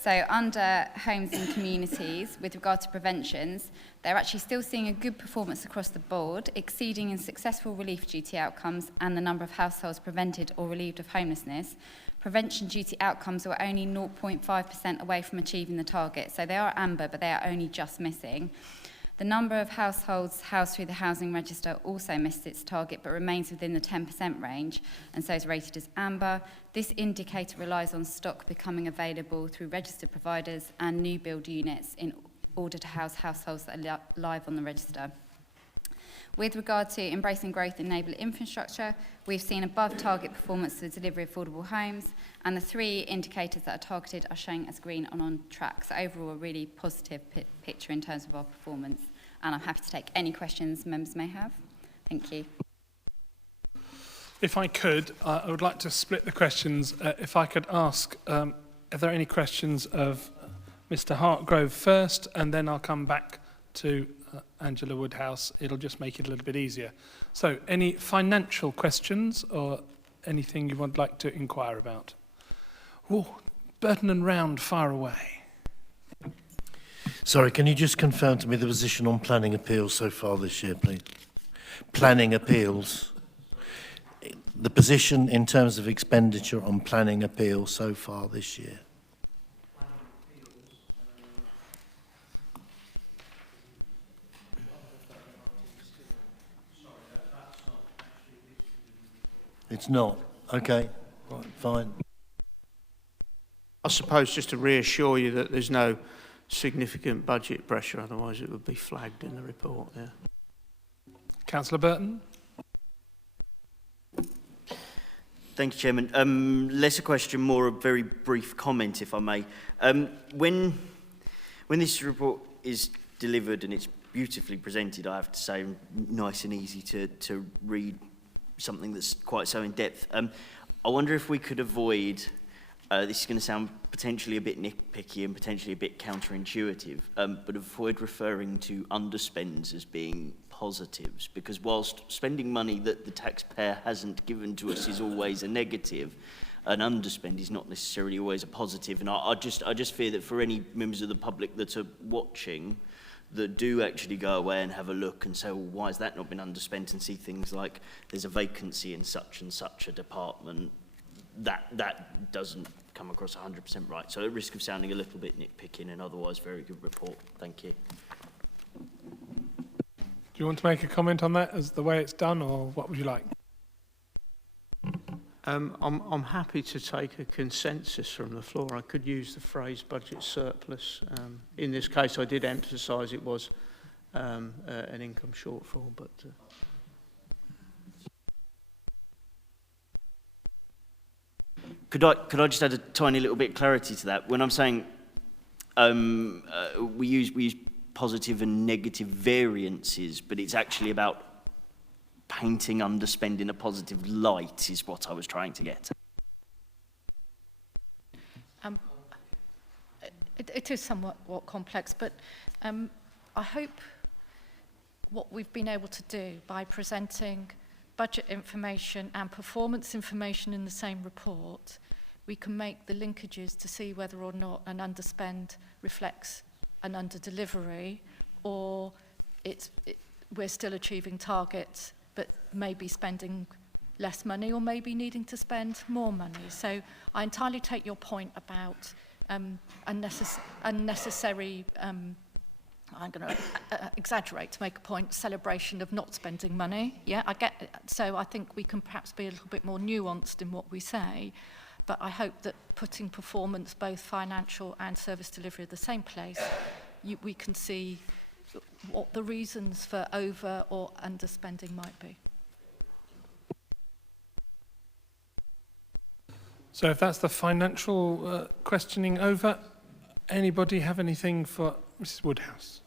So under homes and communities, with regard to preventions, they're actually still seeing a good performance across the board, exceeding in successful relief duty outcomes and the number of households prevented or relieved of homelessness. Prevention duty outcomes were only 0.5% away from achieving the target, so they are amber, but they are only just missing. The number of households housed through the housing register also missed its target, but remains within the 10% range, and so is rated as amber. This indicator relies on stock becoming available through registered providers and new build units in order to house households that are live on the register. With regard to embracing growth and enabling infrastructure, we've seen above target performance for the delivery of affordable homes, and the 3 indicators that are targeted are showing as green and on track. So overall, a really positive picture in terms of our performance. And I'm happy to take any questions members may have. Thank you. If I could, I would like to split the questions. If I could ask, are there any questions of Mr. Hartgrove first, and then I'll come back to Angela Woodhouse. It'll just make it a little bit easier. So, any financial questions or anything you would like to inquire about? Oh, Burton and Round, far away. Sorry, can you just confirm to me the position on planning appeals so far this year, please? Planning appeals. The position in terms of expenditure on planning appeals so far this year. It's not. Okay, right, fine. I suppose just to reassure you that there's no significant budget pressure, otherwise it would be flagged in the report. Yeah. Councillor Burton. Thank you, Chairman. Less a question, more a very brief comment, if I may. When this report is delivered and it's beautifully presented, I have to say, nice and easy to read, something that's quite so in-depth. I wonder if we could avoid, this is going to sound potentially a bit nitpicky and potentially a bit counterintuitive, but avoid referring to underspends as being positives, because whilst spending money that the taxpayer hasn't given to us is always a negative, an underspend is not necessarily always a positive. And I just fear that for any members of the public that are watching, that do actually go away and have a look and say, well, why has that not been underspent, and see things like there's a vacancy in such and such a department, that doesn't come across 100% right. So at risk of sounding a little bit nitpicky in an otherwise very good report. Thank you. Do you want to make a comment on that as the way it's done, or what would you like? I'm happy to take a consensus from the floor. I could use the phrase budget surplus. In this case, I did emphasise it was an income shortfall, but... Could I just add a tiny little bit of clarity to that? When I'm saying we use positive and negative variances, but it's actually about painting underspend in a positive light is what I was trying to get. It is somewhat complex, but I hope what we've been able to do by presenting budget information and performance information in the same report, we can make the linkages to see whether or not an underspend reflects an under-delivery, or we're still achieving targets but maybe spending less money, or maybe needing to spend more money. So I entirely take your point about unnecessary I'm going to exaggerate to make a point, celebration of not spending money. Yeah, I get it. So I think we can perhaps be a little bit more nuanced in what we say, but I hope that putting performance, both financial and service delivery, at the same place, we can see what the reasons for over or underspending might be. So if that's the financial questioning over, anybody have anything for Mrs. Woodhouse?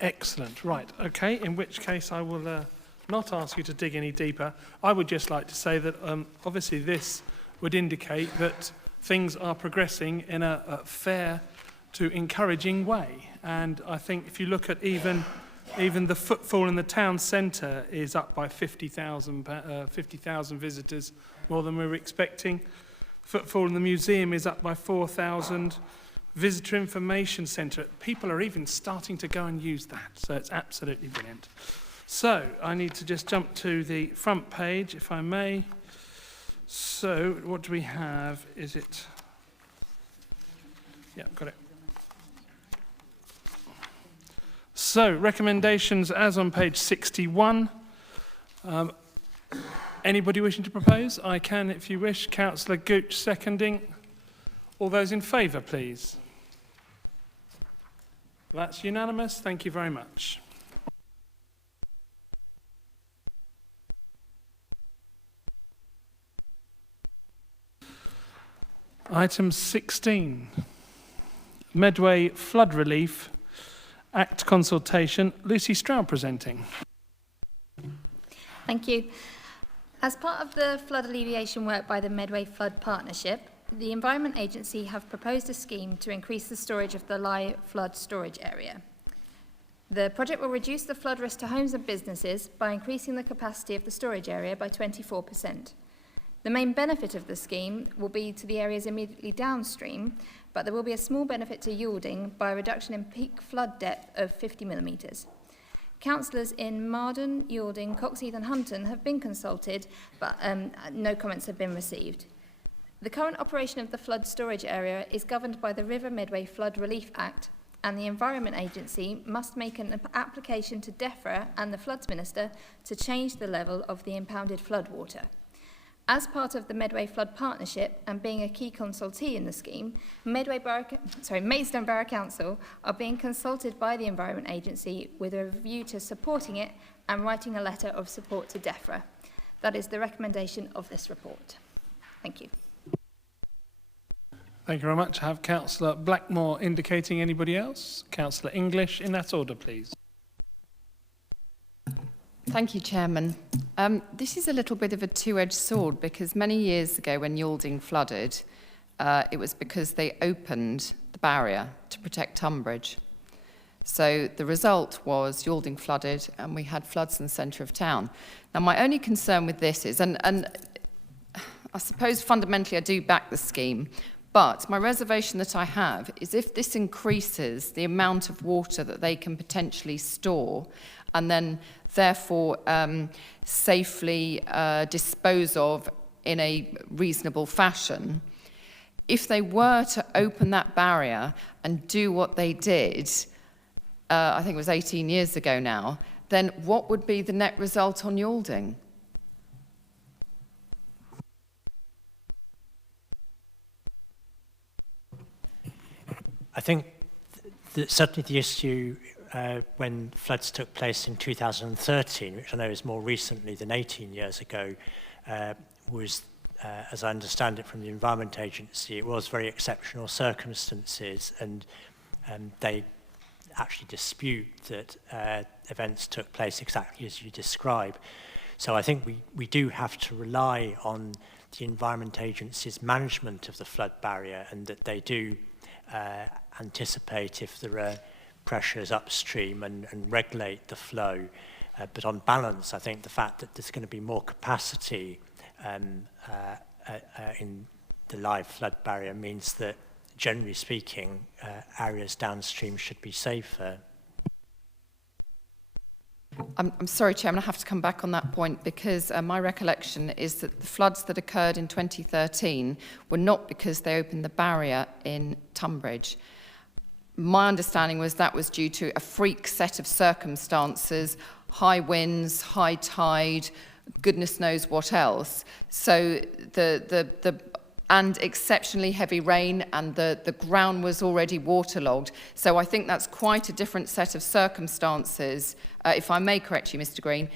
Excellent. Right. Okay. In which case I will not ask you to dig any deeper. I would just like to say that obviously this would indicate that things are progressing in a fair to encouraging way. And I think if you look at even the footfall in the town centre is up by 50,000 visitors, more than we were expecting. Footfall in the museum is up by 4,000. Visitor information centre, people are even starting to go and use that. So it's absolutely brilliant. So I need to just jump to the front page, if I may. So what do we have? Is it? Yeah, got it. So recommendations as on page 61. Anybody wishing to propose? I can, if you wish. Councillor Gooch seconding. All those in favour, please. That's unanimous. Thank you very much. Item 16. Medway Flood Relief Act Consultation. Lucy Stroud presenting. Thank you. As part of the flood alleviation work by the Medway Flood Partnership, the Environment Agency have proposed a scheme to increase the storage of the Lye flood storage area. The project will reduce the flood risk to homes and businesses by increasing the capacity of the storage area by 24%. The main benefit of the scheme will be to the areas immediately downstream, but there will be a small benefit to Yalding by a reduction in peak flood depth of 50 millimetres. Councillors in Marden, Yalding, Coxheath and Hunton have been consulted, but no comments have been received. The current operation of the flood storage area is governed by the River Medway Flood Relief Act, and the Environment Agency must make an application to DEFRA and the Floods Minister to change the level of the impounded floodwater. As part of the Medway Flood Partnership and being a key consultee in the scheme, Maidstone Borough Council are being consulted by the Environment Agency with a view to supporting it and writing a letter of support to DEFRA. That is the recommendation of this report. Thank you. Thank you very much. I have Councillor Blackmore indicating. Anybody else? Councillor English, in that order, please. Thank you, Chairman. This is a little bit of a two-edged sword because many years ago when Yalding flooded, it was because they opened the barrier to protect Tunbridge. So the result was Yalding flooded and we had floods in the centre of town. Now, my only concern with this is, and I suppose fundamentally I do back the scheme, but my reservation that I have is if this increases the amount of water that they can potentially store and then therefore safely dispose of in a reasonable fashion, if they were to open that barrier and do what they did, I think it was 18 years ago now, then what would be the net result on Yalding? I think that certainly the issue when floods took place in 2013, which I know is more recently than 18 years ago, was, as I understand it from the Environment Agency, it was very exceptional circumstances, and they actually dispute that events took place exactly as you describe. So I think we do have to rely on the Environment Agency's management of the flood barrier, and that they do anticipate if there are pressures upstream and regulate the flow. But on balance, I think the fact that there's going to be more capacity in the live flood barrier means that, generally speaking, areas downstream should be safer. I'm sorry, Chairman, I have to come back on that point because my recollection is that the floods that occurred in 2013 were not because they opened the barrier in Tunbridge. my understanding was that was due to a freak set of circumstances, high winds, high tide, goodness knows what else. So and exceptionally heavy rain, and the ground was already waterlogged. So I think that's quite a different set of circumstances, if I may correct you, Mr. Green,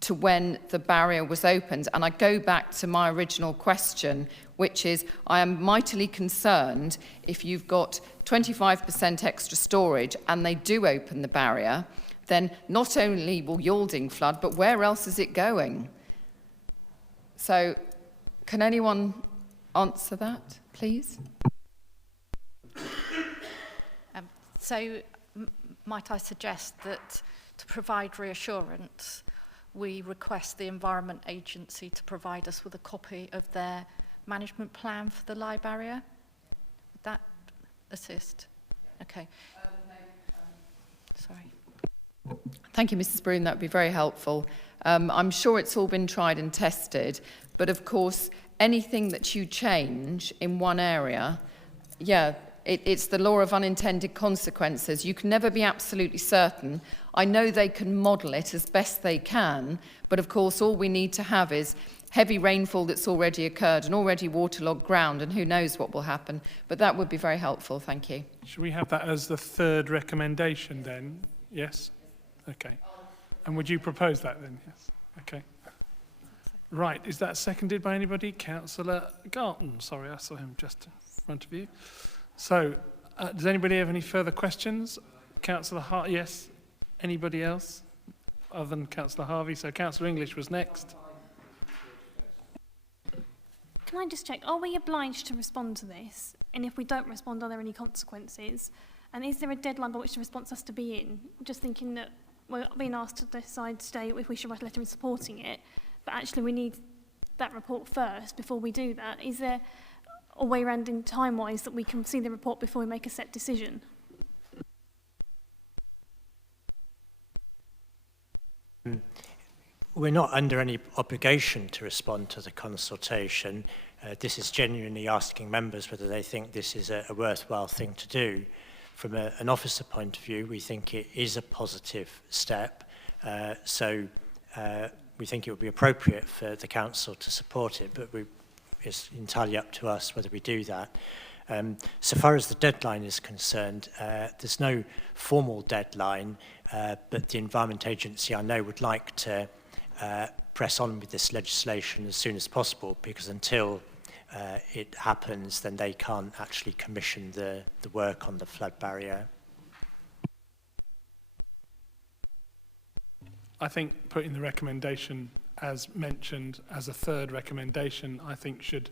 to when the barrier was opened. And I go back to my original question, which is, I am mightily concerned if you've got 25% extra storage and they do open the barrier, then not only will Yalding flood, but where else is it going? So can anyone answer that, please? Might I suggest that to provide reassurance, we request the Environment Agency to provide us with a copy of their management plan for the Lie barrier? Would that assist? Okay. Sorry. Thank you, Mrs. Broom. That would be very helpful. I'm sure it's all been tried and tested, but of course, anything that you change in one area, it's the law of unintended consequences. You can never be absolutely certain. I know they can model it as best they can, but of course, all we need to have is heavy rainfall that's already occurred and already waterlogged ground, and who knows what will happen. But that would be very helpful. Thank you. Should we have that as the third recommendation then? Yes? Okay. And would you propose that then? Yes. Okay. Right, is that seconded by anybody? Councillor Garton. Sorry, I saw him just in front of you. So, does anybody have any further questions? Councillor Hart, yes. Anybody else other than Councillor Harvey? So Councillor English was next. Can I just check, are we obliged to respond to this? And if we don't respond, are there any consequences? And is there a deadline by which the response has to be in? Just thinking that we're being asked to decide today if we should write a letter in supporting it, but actually we need that report first before we do that. Is there a way around in time-wise that we can see the report before we make a set decision? We're not under any obligation to respond to the consultation. This is genuinely asking members whether they think this is a worthwhile thing to do. From an officer point of view, we think it is a positive step. We think it would be appropriate for the council to support it, but it's entirely up to us whether we do that. So far as the deadline is concerned, there's no formal deadline, but the Environment Agency, I know, would like to press on with this legislation as soon as possible, because until it happens, then they can't actually commission the work on the flood barrier. I think putting the recommendation as mentioned as a third recommendation, I think should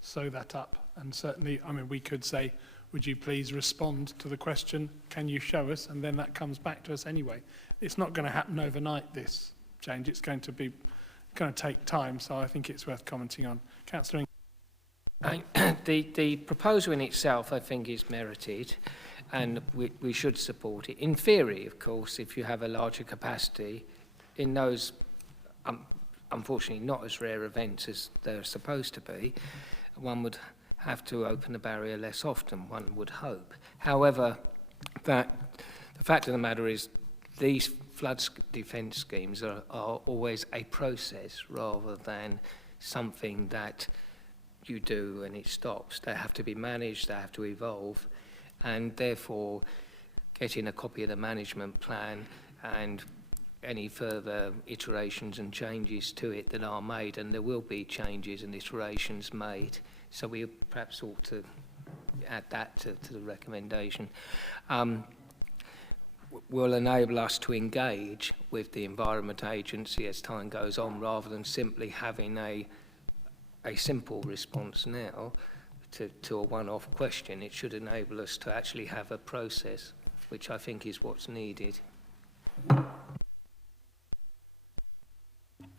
sew that up. And certainly, I mean, we could say, would you please respond to the question, can you show us? And then that comes back to us anyway. It's not going to happen overnight, this change. It's going to take time, so I think it's worth commenting on. Councillor The proposal in itself, I think, is merited, and we should support it. In theory, of course, if you have a larger capacity, in those, unfortunately, not as rare events as they're supposed to be, one would have to open the barrier less often, one would hope. However, the fact of the matter is these flood defence schemes are always a process rather than something that you do and it stops. They have to be managed, they have to evolve, and therefore getting a copy of the management plan and any further iterations and changes to it that are made, and there will be changes and iterations made, so we perhaps ought to add that to the recommendation, will enable us to engage with the Environment Agency as time goes on, rather than simply having a simple response now to a one-off question. It should enable us to actually have a process, which I think is what's needed.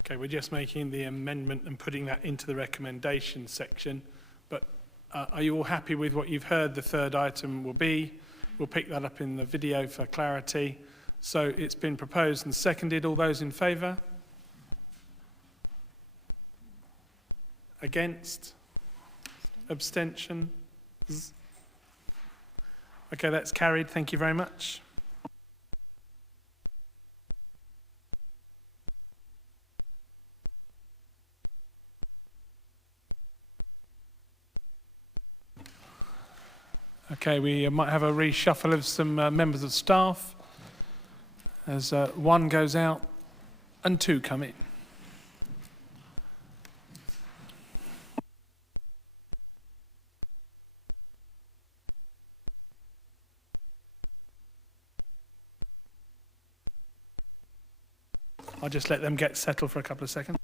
Okay, we're just making the amendment and putting that into the recommendation section, but are you all happy with what you've heard the third item will be? We'll pick that up in the video for clarity. So it's been proposed and seconded. All those in favour? Against? Abstention? Okay, that's carried. Thank you very much. Okay, we might have a reshuffle of some members of staff as one goes out and two come in. I'll just let them get settled for a couple of seconds.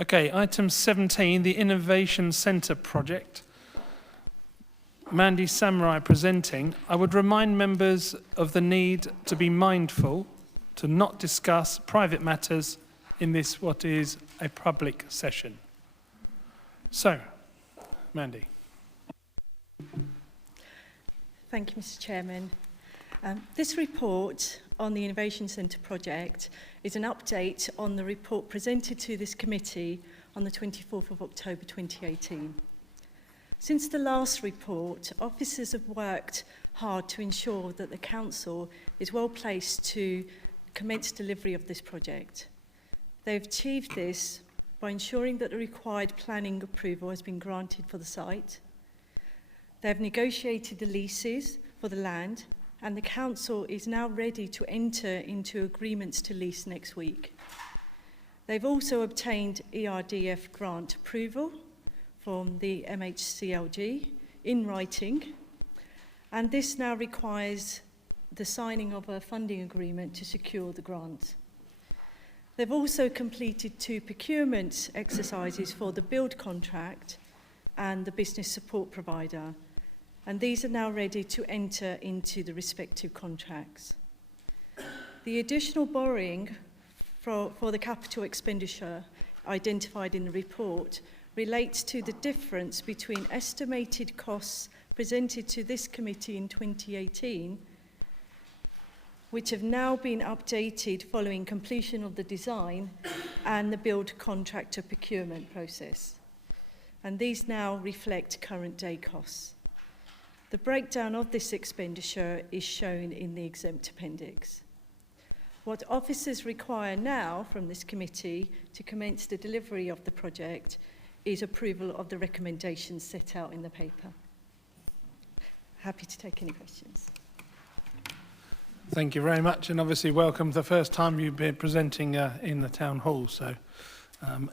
Okay, item 17, the Innovation Centre project. Mandy Samurai presenting. I would remind members of the need to be mindful to not discuss private matters in this, what is a public session. So, Mandy. Thank you, Mr. Chairman. This report on the Innovation Centre project is an update on the report presented to this committee on the 24th of October 2018. Since the last report, officers have worked hard to ensure that the Council is well placed to commence delivery of this project. They've achieved this by ensuring that the required planning approval has been granted for the site. They've negotiated the leases for the land, and the Council is now ready to enter into agreements to lease next week. They've also obtained ERDF grant approval from the MHCLG in writing, and this now requires the signing of a funding agreement to secure the grant. They've also completed 2 procurement exercises for the build contract and the business support provider, and these are now ready to enter into the respective contracts. The additional borrowing for the capital expenditure identified in the report relates to the difference between estimated costs presented to this committee in 2018, which have now been updated following completion of the design and the build contractor procurement process. And these now reflect current day costs. The breakdown of this expenditure is shown in the exempt appendix. What officers require now from this committee to commence the delivery of the project is approval of the recommendations set out in the paper. Happy to take any questions. Thank you very much, and obviously welcome the first time you've been presenting in the Town Hall. So,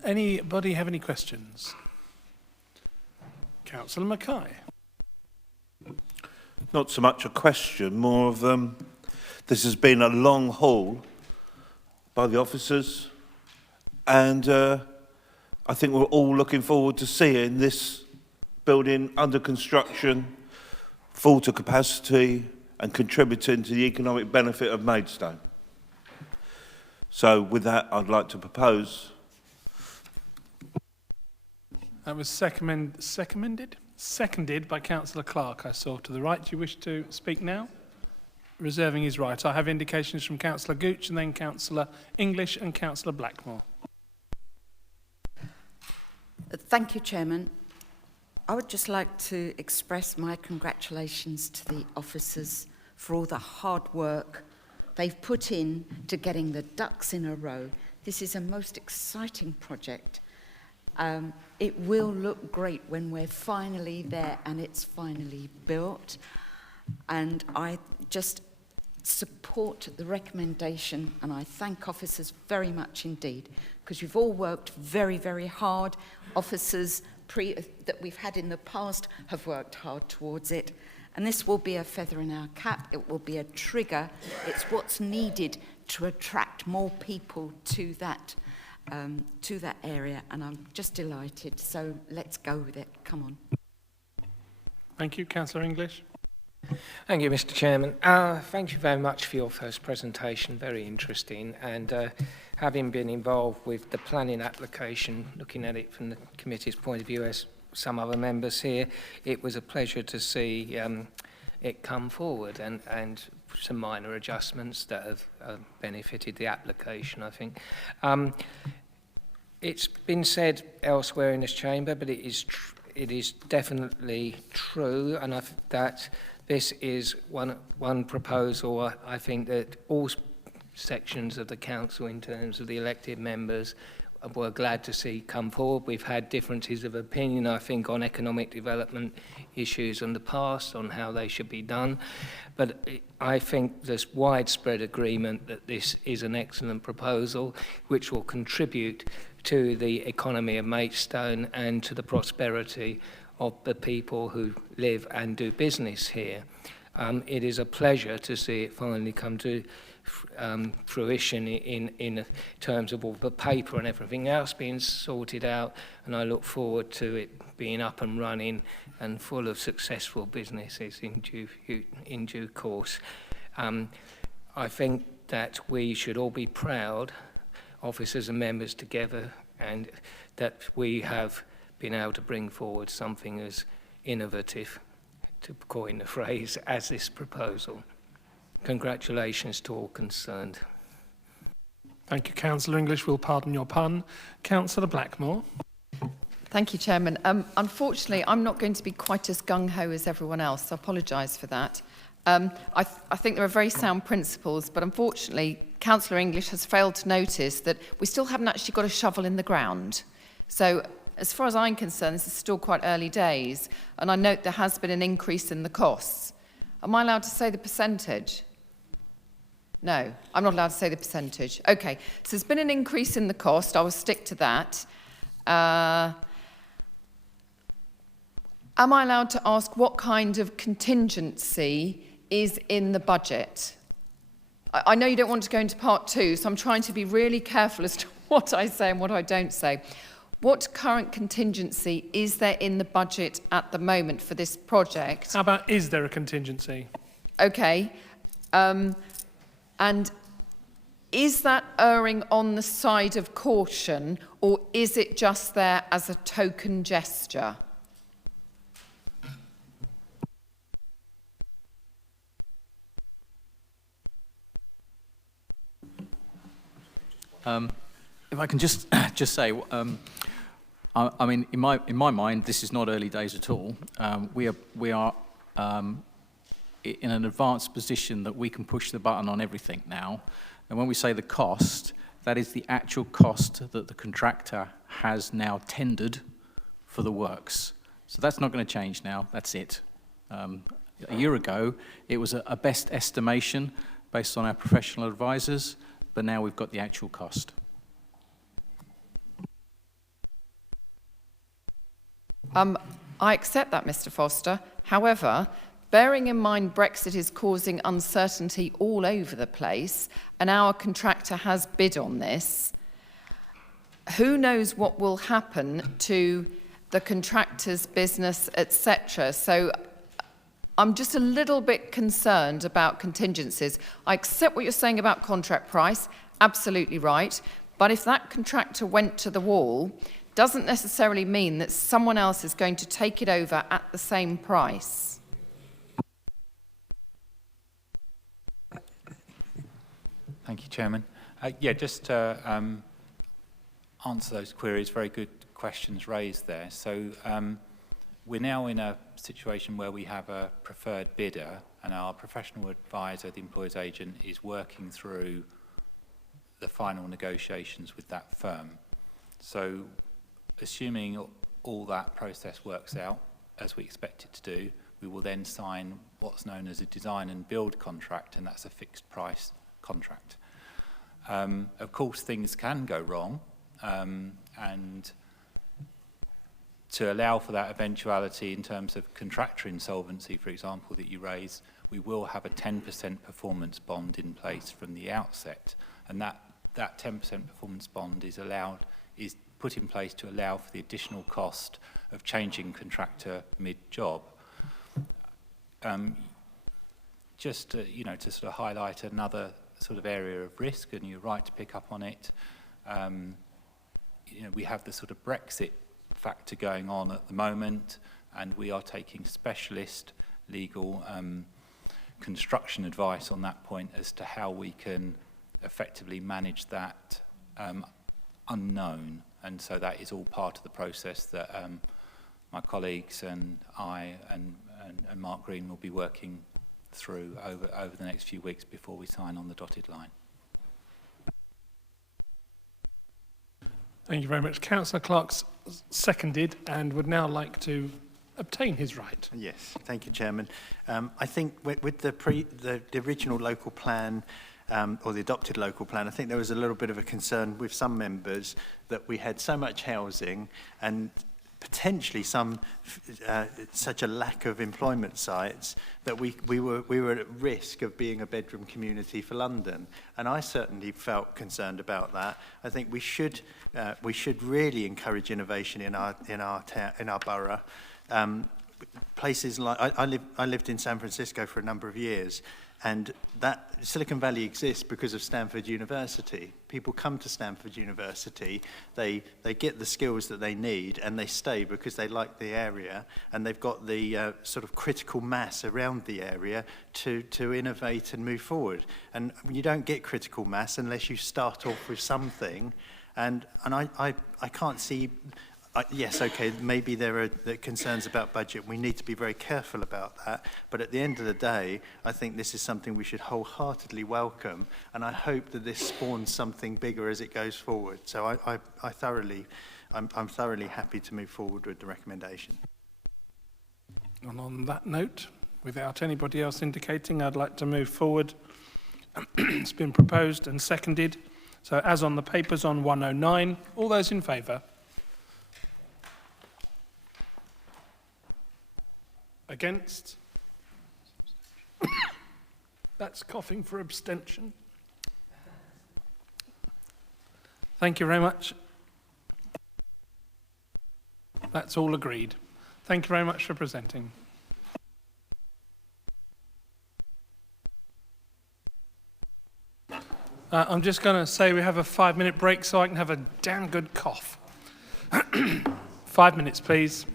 anybody have any questions? Councillor Mackay. Not so much a question, more of this has been a long haul by the officers, and I think we're all looking forward to seeing this building under construction, full to capacity, and contributing to the economic benefit of Maidstone. So with that, I'd like to propose. That was seconded by Councillor Clark, I saw to the right. Do you wish to speak now? Reserving his right. I have indications from Councillor Gooch and then Councillor English and Councillor Blackmore. Thank you, Chairman. I would just like to express my congratulations to the officers for all the hard work they've put in to getting the ducks in a row. This is a most exciting project. It will look great when we're finally there and it's finally built. And I just support the recommendation, and I thank officers very much indeed, because you've all worked very, very hard. Officers that we've had in the past have worked hard towards it. And this will be a feather in our cap. It will be a trigger. It's what's needed to attract more people to that area. And I'm just delighted. So let's go with it. Come on. Thank you. Councillor English. Thank you, Mr. Chairman. Thank you very much for your first presentation, very interesting. And having been involved with the planning application, looking at it from the committee's point of view as some other members here, it was a pleasure to see it come forward and some minor adjustments that have benefited the application, I think. It's been said elsewhere in this chamber, but it is definitely true, and that this is one proposal I think that all sections of the council in terms of the elected members were glad to see come forward. We've had differences of opinion, I think, on economic development issues in the past, on how they should be done. But I think there's widespread agreement that this is an excellent proposal, which will contribute to the economy of Maidstone and to the prosperity of the people who live and do business here. It is a pleasure to see it finally come to fruition in terms of all the paper and everything else being sorted out, and I look forward to it being up and running and full of successful businesses in due course. I think that we should all be proud, officers and members together, and that we have been able to bring forward something as innovative, to coin the phrase, as this proposal. Congratulations to all concerned. Thank you, Councillor English. We'll pardon your pun. Councillor Blackmore. Thank you, Chairman. Unfortunately, I'm not going to be quite as gung-ho as everyone else, so I apologise for that. I think there are very sound principles, but unfortunately, Councillor English has failed to notice that we still haven't actually got a shovel in the ground. So, as far as I'm concerned, this is still quite early days, and I note there has been an increase in the costs. Am I allowed to say the percentage? No, I'm not allowed to say the percentage. Okay, so there's been an increase in the cost. I will stick to that. Am I allowed to ask what kind of contingency is in the budget? I know you don't want to go into part two, so I'm trying to be really careful as to what I say and what I don't say. What current contingency is there in the budget at the moment for this project? How about, is there a contingency? Okay. And is that erring on the side of caution, or is it just there as a token gesture? If I can just say, I mean, in my mind, this is not early days at all. We are in an advanced position that we can push the button on everything now. And when we say the cost, that is the actual cost that the contractor has now tendered for the works. So that's not going to change now. That's it. A year ago, it was a best estimation based on our professional advisors, but now we've got the actual cost. I accept that, Mr. Foster. However, bearing in mind Brexit is causing uncertainty all over the place, and our contractor has bid on this, who knows what will happen to the contractor's business, etc. So I'm just a little bit concerned about contingencies. I accept what you're saying about contract price, absolutely right, but if that contractor went to the wall, doesn't necessarily mean that someone else is going to take it over at the same price. Thank you, Chairman. Yeah, just to answer those queries, very good questions raised there. So we're now in a situation where we have a preferred bidder, and our professional advisor, the employer's agent, is working through the final negotiations with that firm. So assuming all that process works out as we expect it to do, we will then sign what's known as a design and build contract, and that's a fixed price contract. Of course, things can go wrong, and to allow for that eventuality in terms of contractor insolvency, for example, that you raise, we will have a 10% performance bond in place from the outset, and that 10% performance bond is put in place to allow for the additional cost of changing contractor mid-job. just you know, to sort of highlight another sort of area of risk, and you're right to pick up on it. You know, we have the sort of Brexit factor going on at the moment, and we are taking specialist legal construction advice on that point as to how we can effectively manage that unknown. And so that is all part of the process that my colleagues and I and Mark Green will be working through over the next few weeks before we sign on the dotted line. Thank you very much. Councillor Clark's seconded and would now like to obtain his right. Yes, thank you, Chairman. I think with the original local plan, or the adopted local plan, I think there was a little bit of a concern with some members that we had so much housing and potentially such a lack of employment sites that we were at risk of being a bedroom community for London, and I certainly felt concerned about that. I think we should really encourage innovation in our borough. Places like I lived in San Francisco for a number of years, and that Silicon Valley exists because of Stanford University. People come to Stanford University, they get the skills that they need, and they stay because they like the area, and they've got the sort of critical mass around the area to innovate and move forward. And you don't get critical mass unless you start off with something, and I can't see. Yes, okay, maybe there are concerns about budget. We need to be very careful about that. But at the end of the day, I think this is something we should wholeheartedly welcome. And I hope that this spawns something bigger as it goes forward. So I'm thoroughly happy to move forward with the recommendation. And on that note, without anybody else indicating, I'd like to move forward. It's been proposed and seconded. So as on the papers on 109, all those in favour? Against? That's coughing for abstention. Thank you very much. That's all agreed. Thank you very much for presenting. I'm just going to say we have a 5-minute break so I can have a damn good cough. 5 minutes, please.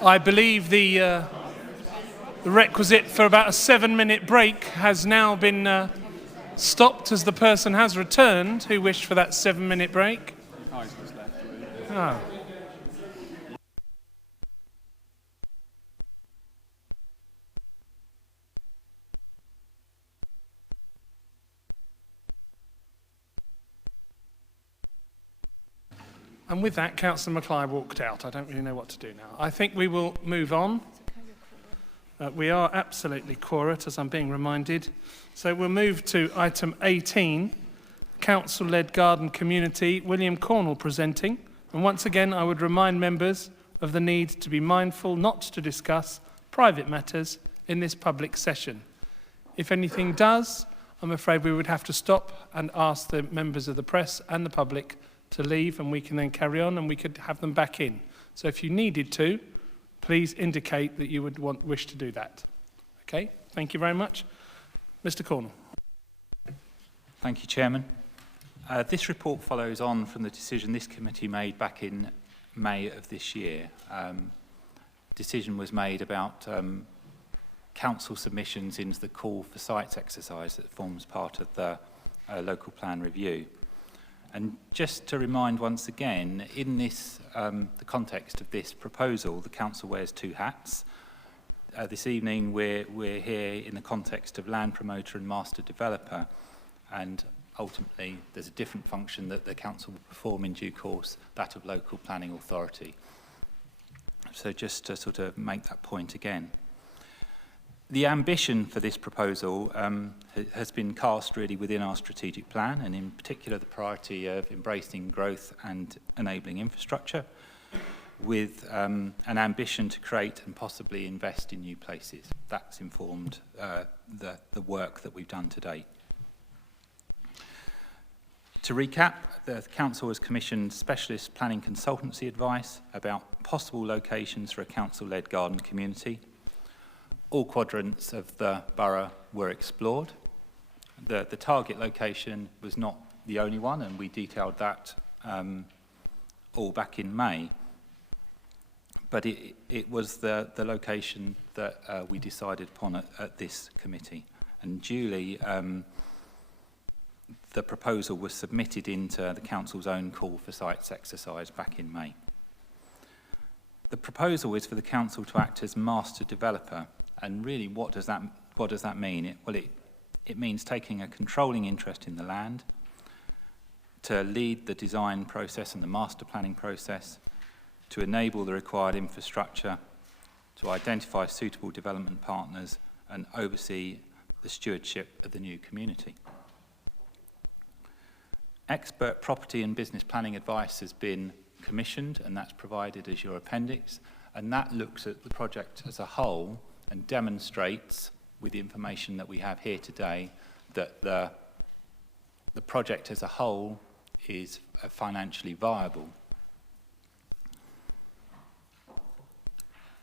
I believe the requisite for about a 7-minute break has now been stopped as the person has returned who wished for that 7-minute break. Oh. And with that, Councillor Mackay walked out. I don't really know what to do now. I think we will move on. We are absolutely quorate, as I'm being reminded. So we'll move to item 18, Council-led Garden Community, William Cornwall presenting. And once again, I would remind members of the need to be mindful not to discuss private matters in this public session. If anything does, I'm afraid we would have to stop and ask the members of the press and the public to leave, and we can then carry on and we could have them back in. So if you needed to, please indicate that you would wish to do that. Okay, thank you very much. Mr. Cornwall. Thank you, Chairman. This report follows on from the decision this committee made back in May of this year. Decision was made about council submissions into the call for sites exercise that forms part of the local plan review. And just to remind once again, in this, the context of this proposal, the council wears two hats. This evening we're here in the context of land promoter and master developer, and ultimately there's a different function that the council will perform in due course, that of local planning authority. So just to sort of make that point again. The ambition for this proposal has been cast really within our strategic plan, and in particular the priority of embracing growth and enabling infrastructure, with an ambition to create and possibly invest in new places. That's informed the work that we've done to date. To recap, the Council has commissioned specialist planning consultancy advice about possible locations for a council-led garden community. All quadrants of the borough were explored. The target location was not the only one, and we detailed that all back in May. But it was the location that we decided upon at this committee. And duly, the proposal was submitted into the council's own call for sites exercise back in May. The proposal is for the council to act as master developer. And really, what does that mean? It means taking a controlling interest in the land, to lead the design process and the master planning process, to enable the required infrastructure, to identify suitable development partners, and oversee the stewardship of the new community. Expert property and business planning advice has been commissioned, and that's provided as your appendix, and that looks at the project as a whole and demonstrates, with the information that we have here today, that the project as a whole is financially viable.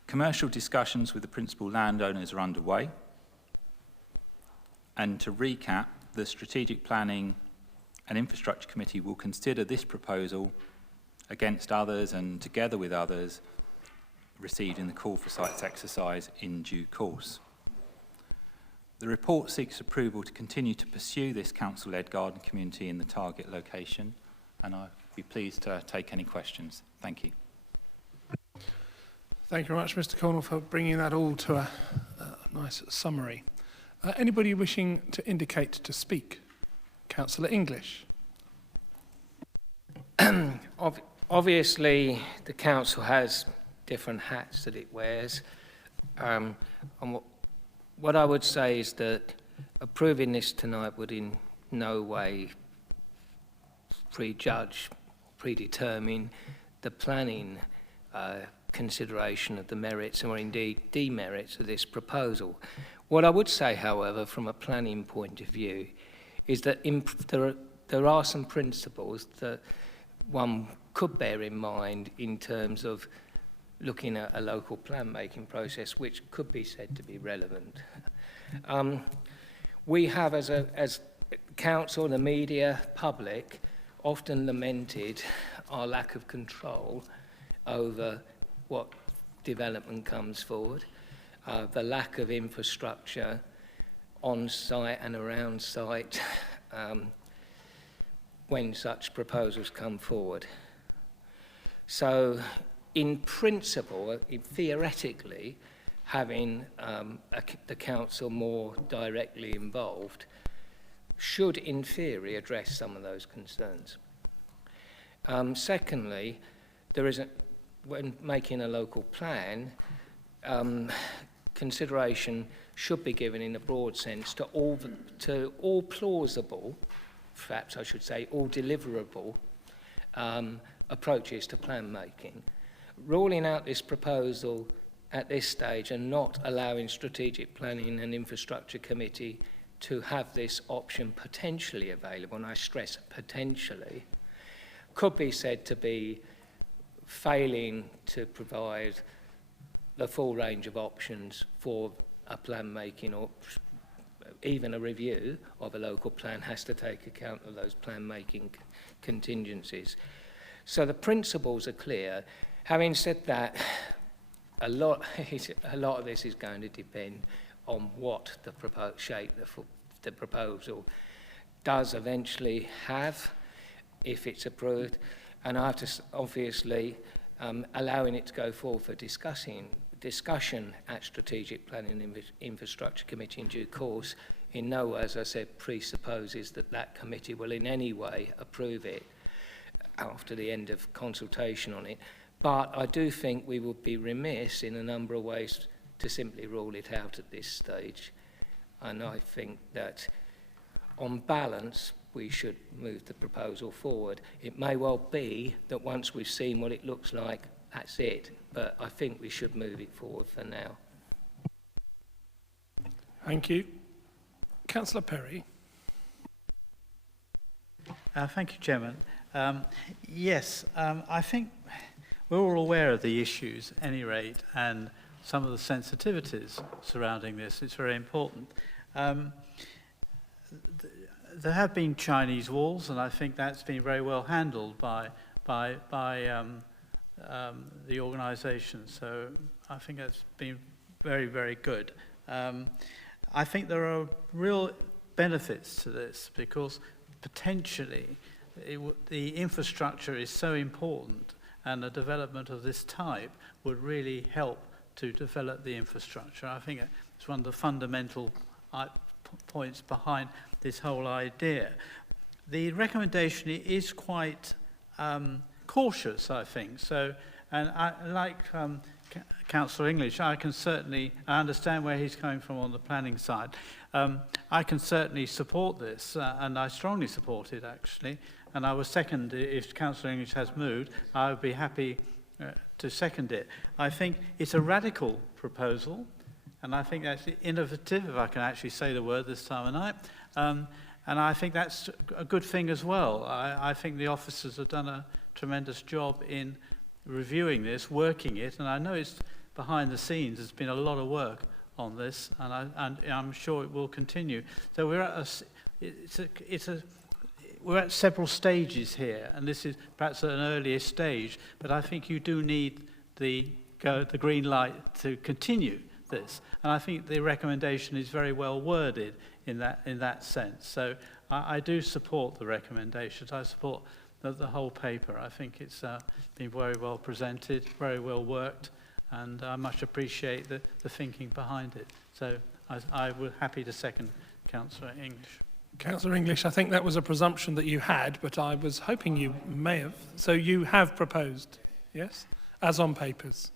Commercial discussions with the principal landowners are underway. And to recap, the Strategic Planning and Infrastructure Committee will consider this proposal against others and together with others received in the call for sites exercise in due course. The report seeks approval to continue to pursue this council-led garden community in the target location, and I'd be pleased to take any questions. Thank you. Thank you very much, Mr. Cornwall, for bringing that all to a nice summary. Anybody wishing to indicate to speak? Councillor English. Obviously, the council has different hats that it wears. And what I would say is that approving this tonight would in no way prejudge, predetermine the planning consideration of the merits or indeed demerits of this proposal. What I would say, however, from a planning point of view, is that there are some principles that one could bear in mind in terms of looking at a local plan making process, which could be said to be relevant. We have, as council, the media, public, often lamented our lack of control over what development comes forward, the lack of infrastructure on site and around site when such proposals come forward. So in principle, theoretically, having the council more directly involved should in theory address some of those concerns. Secondly, when making a local plan, consideration should be given in a broad sense to all plausible, perhaps I should say, all deliverable approaches to plan making. Ruling out this proposal at this stage and not allowing Strategic Planning and Infrastructure Committee to have this option potentially available, and I stress potentially, could be said to be failing to provide the full range of options for a plan making, or even a review of a local plan has to take account of those plan making contingencies. So the principles are clear. Having said that, a lot of this is going to depend on what the shape the proposal does eventually have, if it's approved, and after obviously allowing it to go forward for discussion at Strategic Planning and Infrastructure Committee in due course, in no way, as I said, presupposes that that committee will in any way approve it after the end of consultation on it. But I do think we would be remiss in a number of ways to simply rule it out at this stage. And I think that on balance, we should move the proposal forward. It may well be that once we've seen what it looks like, that's it. But I think we should move it forward for now. Thank you. Councillor Perry. Thank you, Chairman. Yes, I think we're all aware of the issues, at any rate, and some of the sensitivities surrounding this. It's very important. There have been Chinese walls, and I think that's been very well handled by the organisation. So I think that's been very, very good. I think there are real benefits to this because potentially the infrastructure is so important, and the development of this type would really help to develop the infrastructure. I think it's one of the fundamental points behind this whole idea. The recommendation is quite cautious, I think. So, and like Councillor English, I understand where he's coming from on the planning side. I can certainly support this, and I strongly support it, actually. And I will second, if Councillor English has moved, I would be happy to second it. I think it's a radical proposal, and I think that's innovative, if I can actually say the word this time of night. And I think that's a good thing as well. I think the officers have done a tremendous job in reviewing this, working it, and I know it's behind the scenes. There's been a lot of work on this, and I'm sure it will continue. So we're at we're at several stages here, and this is perhaps at an earlier stage, but I think you do need the green light to continue this. And I think the recommendation is very well worded in that sense. So I do support the recommendations. I support the whole paper. I think it's been very well presented, very well worked, and I much appreciate the thinking behind it. So I was happy to second Councillor English. Councillor English, I think that was a presumption that you had, but I was hoping you may have. So you have proposed, yes, as on papers.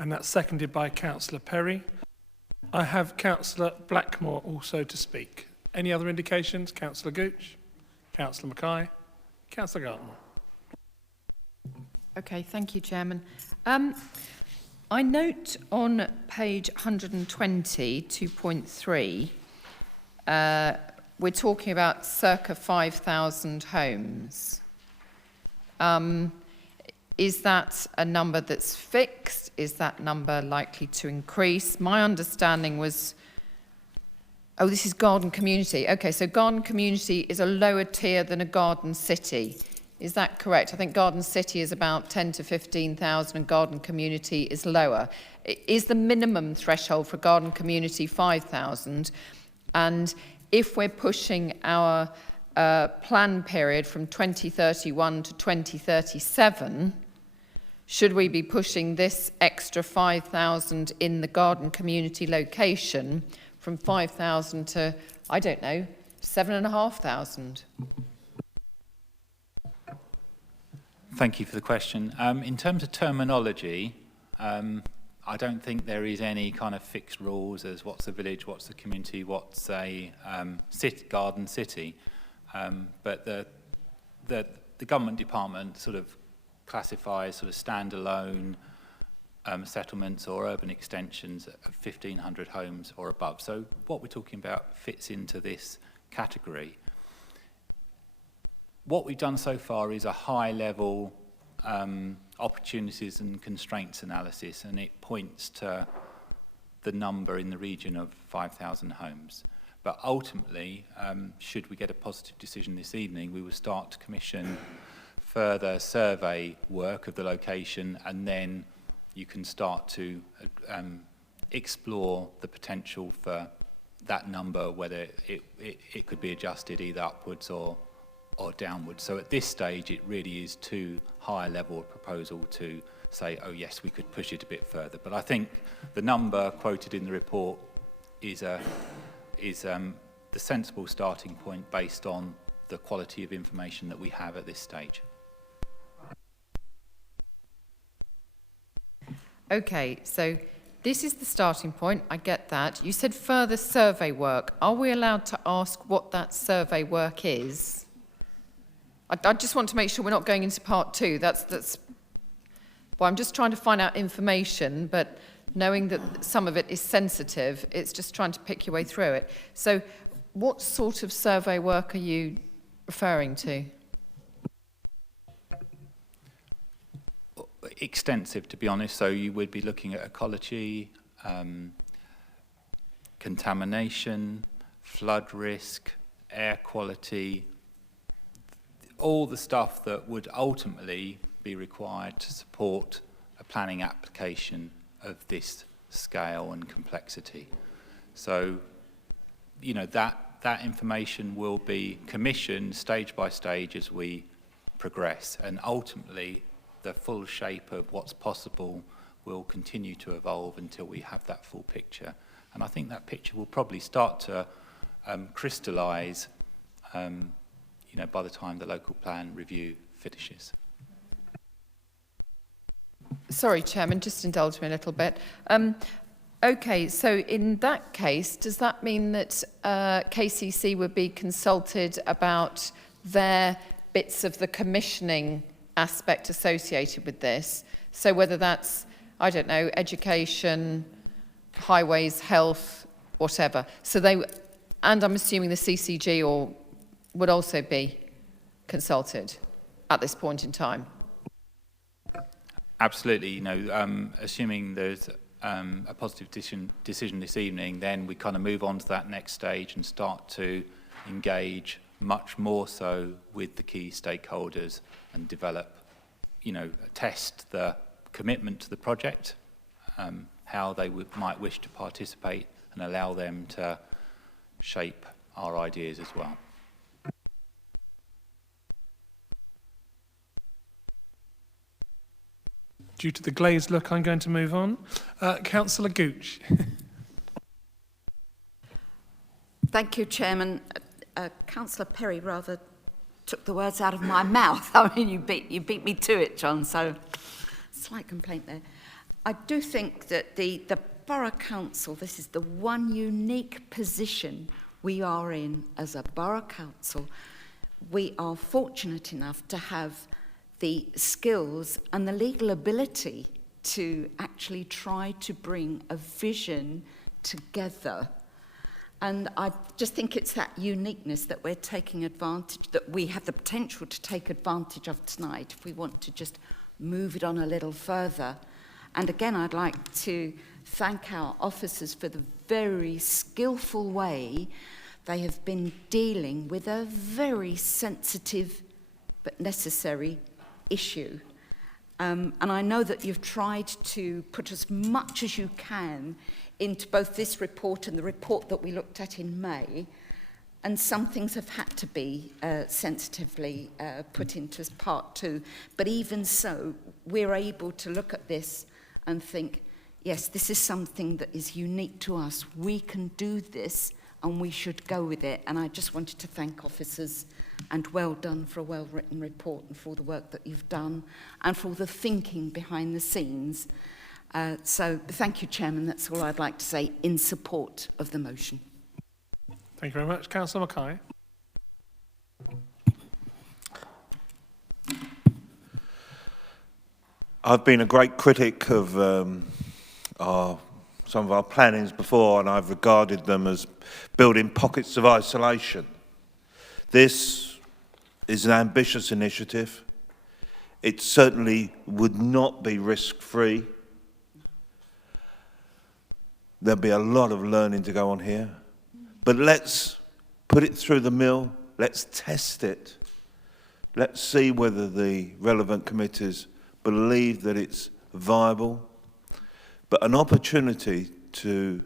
And that's seconded by Councillor Perry. I have Councillor Blackmore also to speak. Any other indications? Councillor Gooch, Councillor Mackay, Councillor Gartner. Okay, thank you, Chairman. I note on page 120, 2.3, we're talking about circa 5,000 homes. Is that a number that's fixed? Is that number likely to increase? My understanding was, oh, this is garden community. Okay, so garden community is a lower tier than a garden city. Is that correct? I think Garden City is about 10 to 15,000 and Garden Community is lower. Is the minimum threshold for Garden Community 5,000? And if we're pushing our plan period from 2031 to 2037, should we be pushing this extra 5,000 in the Garden Community location from 5,000 to, I don't know, 7,500? Thank you for the question. In terms of terminology, I don't think there is any kind of fixed rules as what's a village, what's a community, what's a garden city. But the government department sort of classifies sort of standalone settlements or urban extensions of 1,500 homes or above. So what we're talking about fits into this category. What we've done so far is a high-level opportunities and constraints analysis, and it points to the number in the region of 5,000 homes. But ultimately, should we get a positive decision this evening, we will start to commission further survey work of the location, and then you can start to explore the potential for that number, whether it could be adjusted either upwards or downwards. So at this stage, it really is too high a level of proposal to say, oh yes, we could push it a bit further. But I think the number quoted in the report is the sensible starting point based on the quality of information that we have at this stage. Okay, so this is the starting point, I get that. You said further survey work. Are we allowed to ask what that survey work is? I just want to make sure we're not going into part two. That's well, I'm just trying to find out information, but knowing that some of it is sensitive, it's just trying to pick your way through it. So what sort of survey work are you referring to? Extensive, to be honest. So you would be looking at ecology, contamination, flood risk, air quality, all the stuff that would ultimately be required to support a planning application of this scale and complexity. So, you know, that information will be commissioned stage by stage as we progress, and ultimately the full shape of what's possible will continue to evolve until we have that full picture. And I think that picture will probably start to crystallise you know, by the time the local plan review finishes. Sorry, Chairman, just indulge me a little bit. Okay, so in that case, does that mean that KCC would be consulted about their bits of the commissioning aspect associated with this? So whether that's, I don't know, education, highways, health, whatever. So they, and I'm assuming the CCG or would also be consulted at this point in time. Absolutely. You know, assuming there's a positive decision this evening, then we kind of move on to that next stage and start to engage much more so with the key stakeholders and develop, you know, test the commitment to the project, how they might wish to participate, and allow them to shape our ideas as well. Due to the glazed look, I'm going to move on. Councillor Gooch. Thank you, Chairman. Councillor Perry rather took the words out of my mouth. I mean, you beat me to it, John, so slight complaint there. I do think that the Borough Council, this is the one unique position we are in as a Borough Council. We are fortunate enough to have the skills and the legal ability to actually try to bring a vision together. And I just think it's that uniqueness that we're taking advantage, that we have the potential to take advantage of tonight if we want to just move it on a little further. And again, I'd like to thank our officers for the very skillful way they have been dealing with a very sensitive but necessary issue. And I know that you've tried to put as much as you can into both this report and the report that we looked at in May, and some things have had to be sensitively put into part 2. But even so, we're able to look at this and think, yes, this is something that is unique to us. We can do this and we should go with it. And I just wanted to thank officers, and well done for a well-written report and for all the work that you've done and for all the thinking behind the scenes. So thank you, Chairman. That's all I'd like to say in support of the motion. Thank you very much. Councillor Mackay. I've been a great critic of some of our plannings before, and I've regarded them as building pockets of isolation. This is an ambitious initiative. It certainly would not be risk-free. There'll be a lot of learning to go on here. But let's put it through the mill. Let's test it. Let's see whether the relevant committees believe that it's viable. But an opportunity to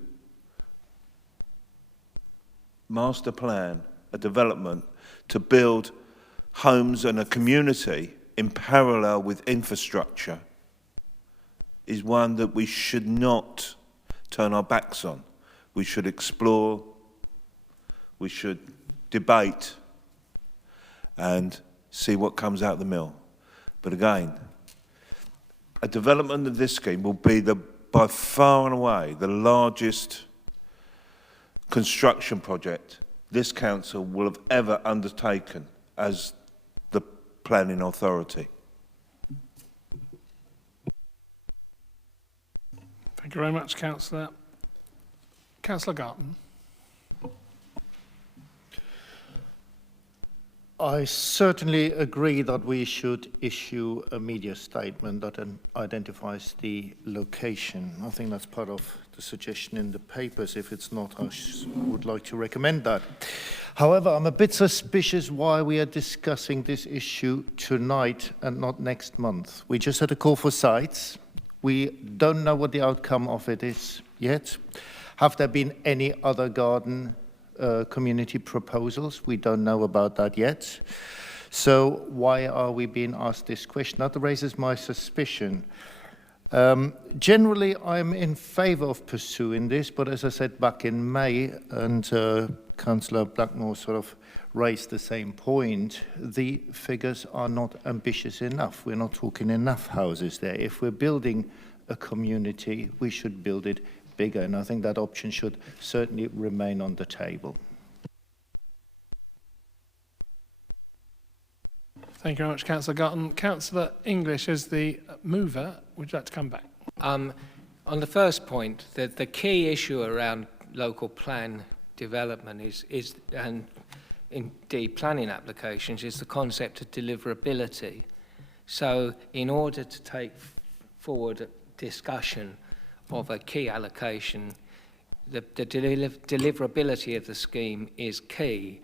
master plan a development to build homes and a community in parallel with infrastructure is one that we should not turn our backs on. We should explore, we should debate and see what comes out the mill. But again, a development of this scheme will be by far and away the largest construction project this council will have ever undertaken as the planning authority. Thank you very much, Councillor. Councillor Garton. I certainly agree that we should issue a media statement that identifies the location. I think that's part of the suggestion in the papers. If it's not, I would like to recommend that. However, I'm a bit suspicious why we are discussing this issue tonight and not next month. We just had a call for sites. We don't know what the outcome of it is yet. Have there been any other garden community proposals? We don't know about that yet. So why are we being asked this question? That raises my suspicion. Generally, I'm in favour of pursuing this, but as I said back in May, and Councillor Blackmore sort of raised the same point, the figures are not ambitious enough. We're not talking enough houses there. If we're building a community, we should build it bigger, and I think that option should certainly remain on the table. Thank you very much, Councillor Garton. Councillor English, as the mover, would you like to come back? On the first point, the key issue around local plan development is and indeed planning applications is the concept of deliverability. So in order to take forward discussion of a key allocation, the deliverability of the scheme is key.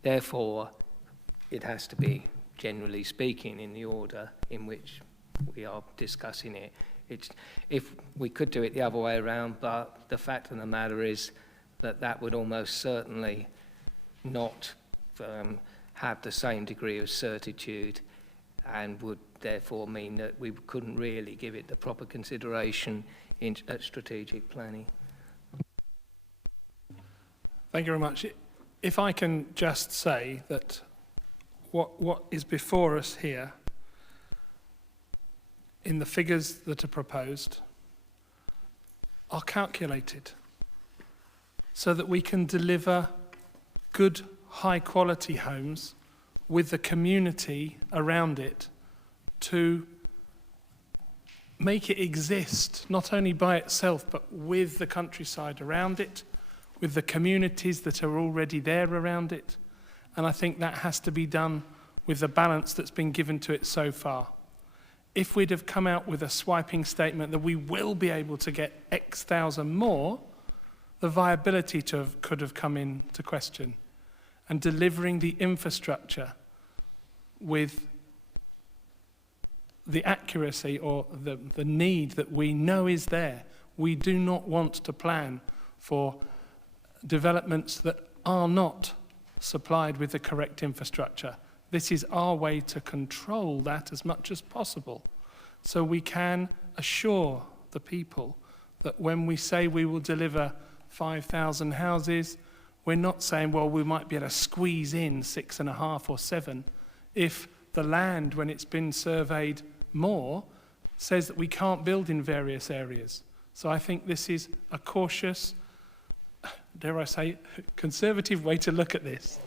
Therefore, it has to be, generally speaking, in the order in which we are discussing it. If we could do it the other way around, but the fact of the matter is that that would almost certainly not have the same degree of certitude and would therefore mean that we couldn't really give it the proper consideration at strategic planning. Thank you very much. If I can just say that what is before us here in the figures that are proposed are calculated so that we can deliver good, high-quality homes with the community around it to make it exist, not only by itself, but with the countryside around it, with the communities that are already there around it. And I think that has to be done with the balance that's been given to it so far. If we'd have come out with a swiping statement that we will be able to get X thousand more, the viability could have come into question. And delivering the infrastructure with the accuracy or the need that we know is there. We do not want to plan for developments that are not supplied with the correct infrastructure. This is our way to control that as much as possible, so we can assure the people that when we say we will deliver 5,000 houses, we're not saying, well, we might be able to squeeze in 6.5 or 7 if the land, when it's been surveyed more, says that we can't build in various areas. So I think this is a cautious, dare I say, conservative way to look at this.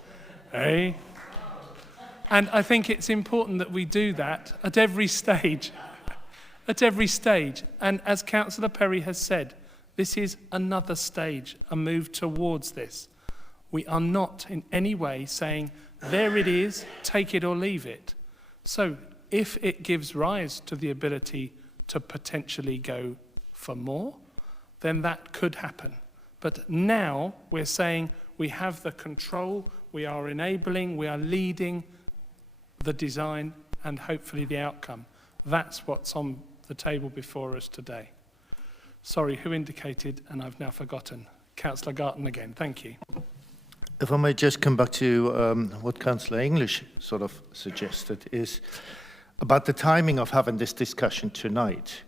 Eh? And I think it's important that we do that at every stage. At every stage. And as Councillor Perry has said, this is another stage, a move towards this. We are not in any way saying, there it is, take it or leave it. So if it gives rise to the ability to potentially go for more, then that could happen. But now we're saying we have the control, we are enabling, we are leading the design and hopefully the outcome. That's what's on the table before us today. Sorry, who indicated, and I've now forgotten. Councillor Garton again, thank you. If I may just come back to what Councillor English sort of suggested, is about the timing of having this discussion tonight.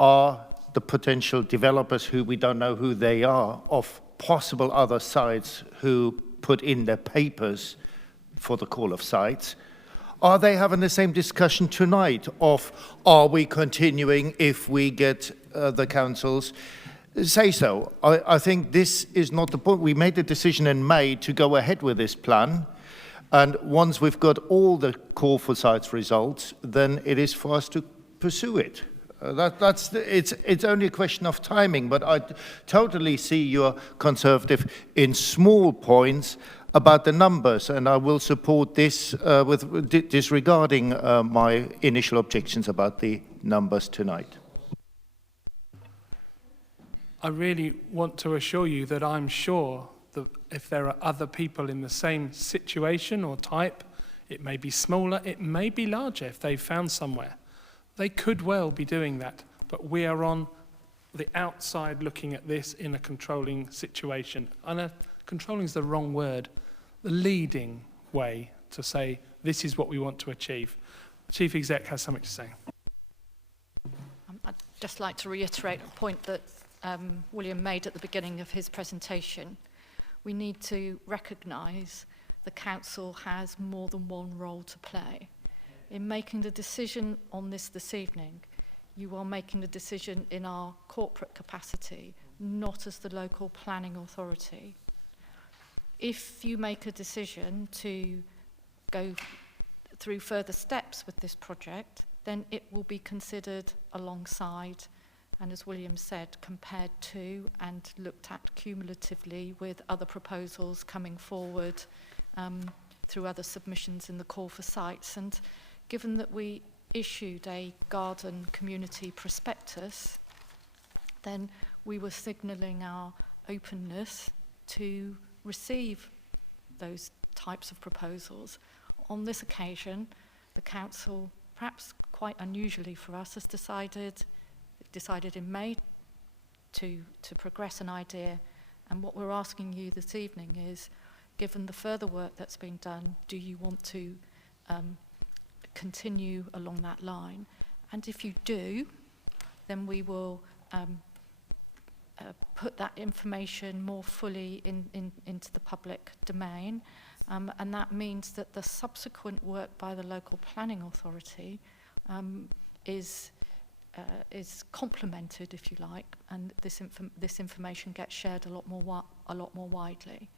Are the potential developers, who we don't know who they are, of possible other sites who put in their papers for the call of sites, are they having the same discussion tonight of, are we continuing if we get the councils say so? I think this is not the point. We made the decision in May to go ahead with this plan. And once we've got all the call for sites results, then it is for us to pursue it. It's only a question of timing, but I totally see you're conservative in small points about the numbers, and I will support this with disregarding my initial objections about the numbers tonight. I really want to assure you that I'm sure that if there are other people in the same situation or type, it may be smaller, it may be larger if they've found somewhere. They could well be doing that, but we are on the outside looking at this in a controlling situation. And controlling is the wrong word. The leading way to say this is what we want to achieve. The Chief Exec has something to say. I'd just like to reiterate a point that William made at the beginning of his presentation. We need to recognise the council has more than one role to play. In making the decision on this evening, you are making the decision in our corporate capacity, not as the local planning authority. If you make a decision to go through further steps with this project, then it will be considered alongside, and as William said, compared to and looked at cumulatively with other proposals coming forward through other submissions in the call for sites. And given that we issued a garden community prospectus, then we were signalling our openness to receive those types of proposals. On this occasion, the council, perhaps quite unusually for us, has decided in May to progress an idea. And what we're asking you this evening is, given the further work that's been done, do you want to continue along that line? And if you do, then we will put that information more fully into the public domain. And that means that the subsequent work by the local planning authority is complemented, if you like, and this information gets shared a lot more widely.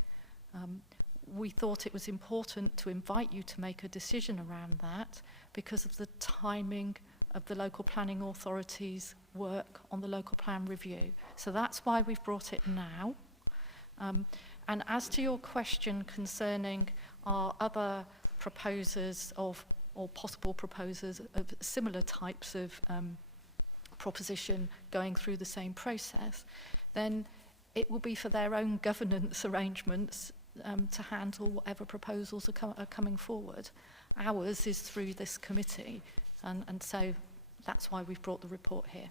We thought it was important to invite you to make a decision around that because of the timing of the local planning authority's work on the local plan review. So that's why we've brought it now. And as to your question concerning our other proposers or possible proposers of similar types of proposition going through the same process, then it will be for their own governance arrangements to handle whatever proposals are coming forward. Ours is through this committee, And so that's why we've brought the report here.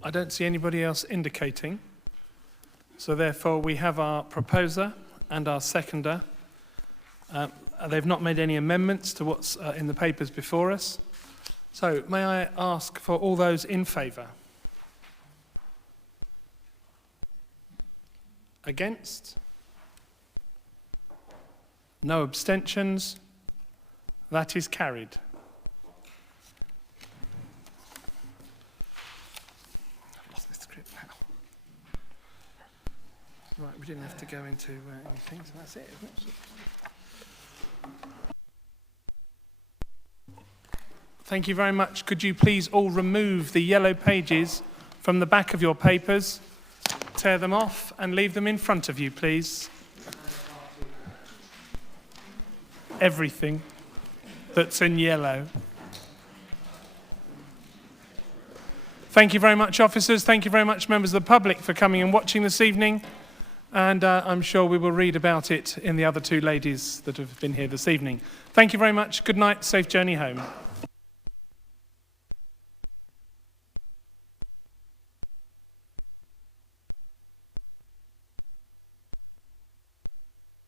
I don't see anybody else indicating. So therefore we have our proposer and our seconder. They've not made any amendments to what's in the papers before us. So may I ask for all those in favour? Against? No abstentions? That is carried. I've lost my script now. Right, we didn't have to go into anything, so that's it, isn't it? Thank you very much. Could you please all remove the yellow pages from the back of your papers, tear them off and leave them in front of you, please. Everything that's in yellow. Thank you very much, officers. Thank you very much, members of the public, for coming and watching this evening. And I'm sure we will read about it in the other two ladies that have been here this evening. Thank you very much. Good night. Safe journey home.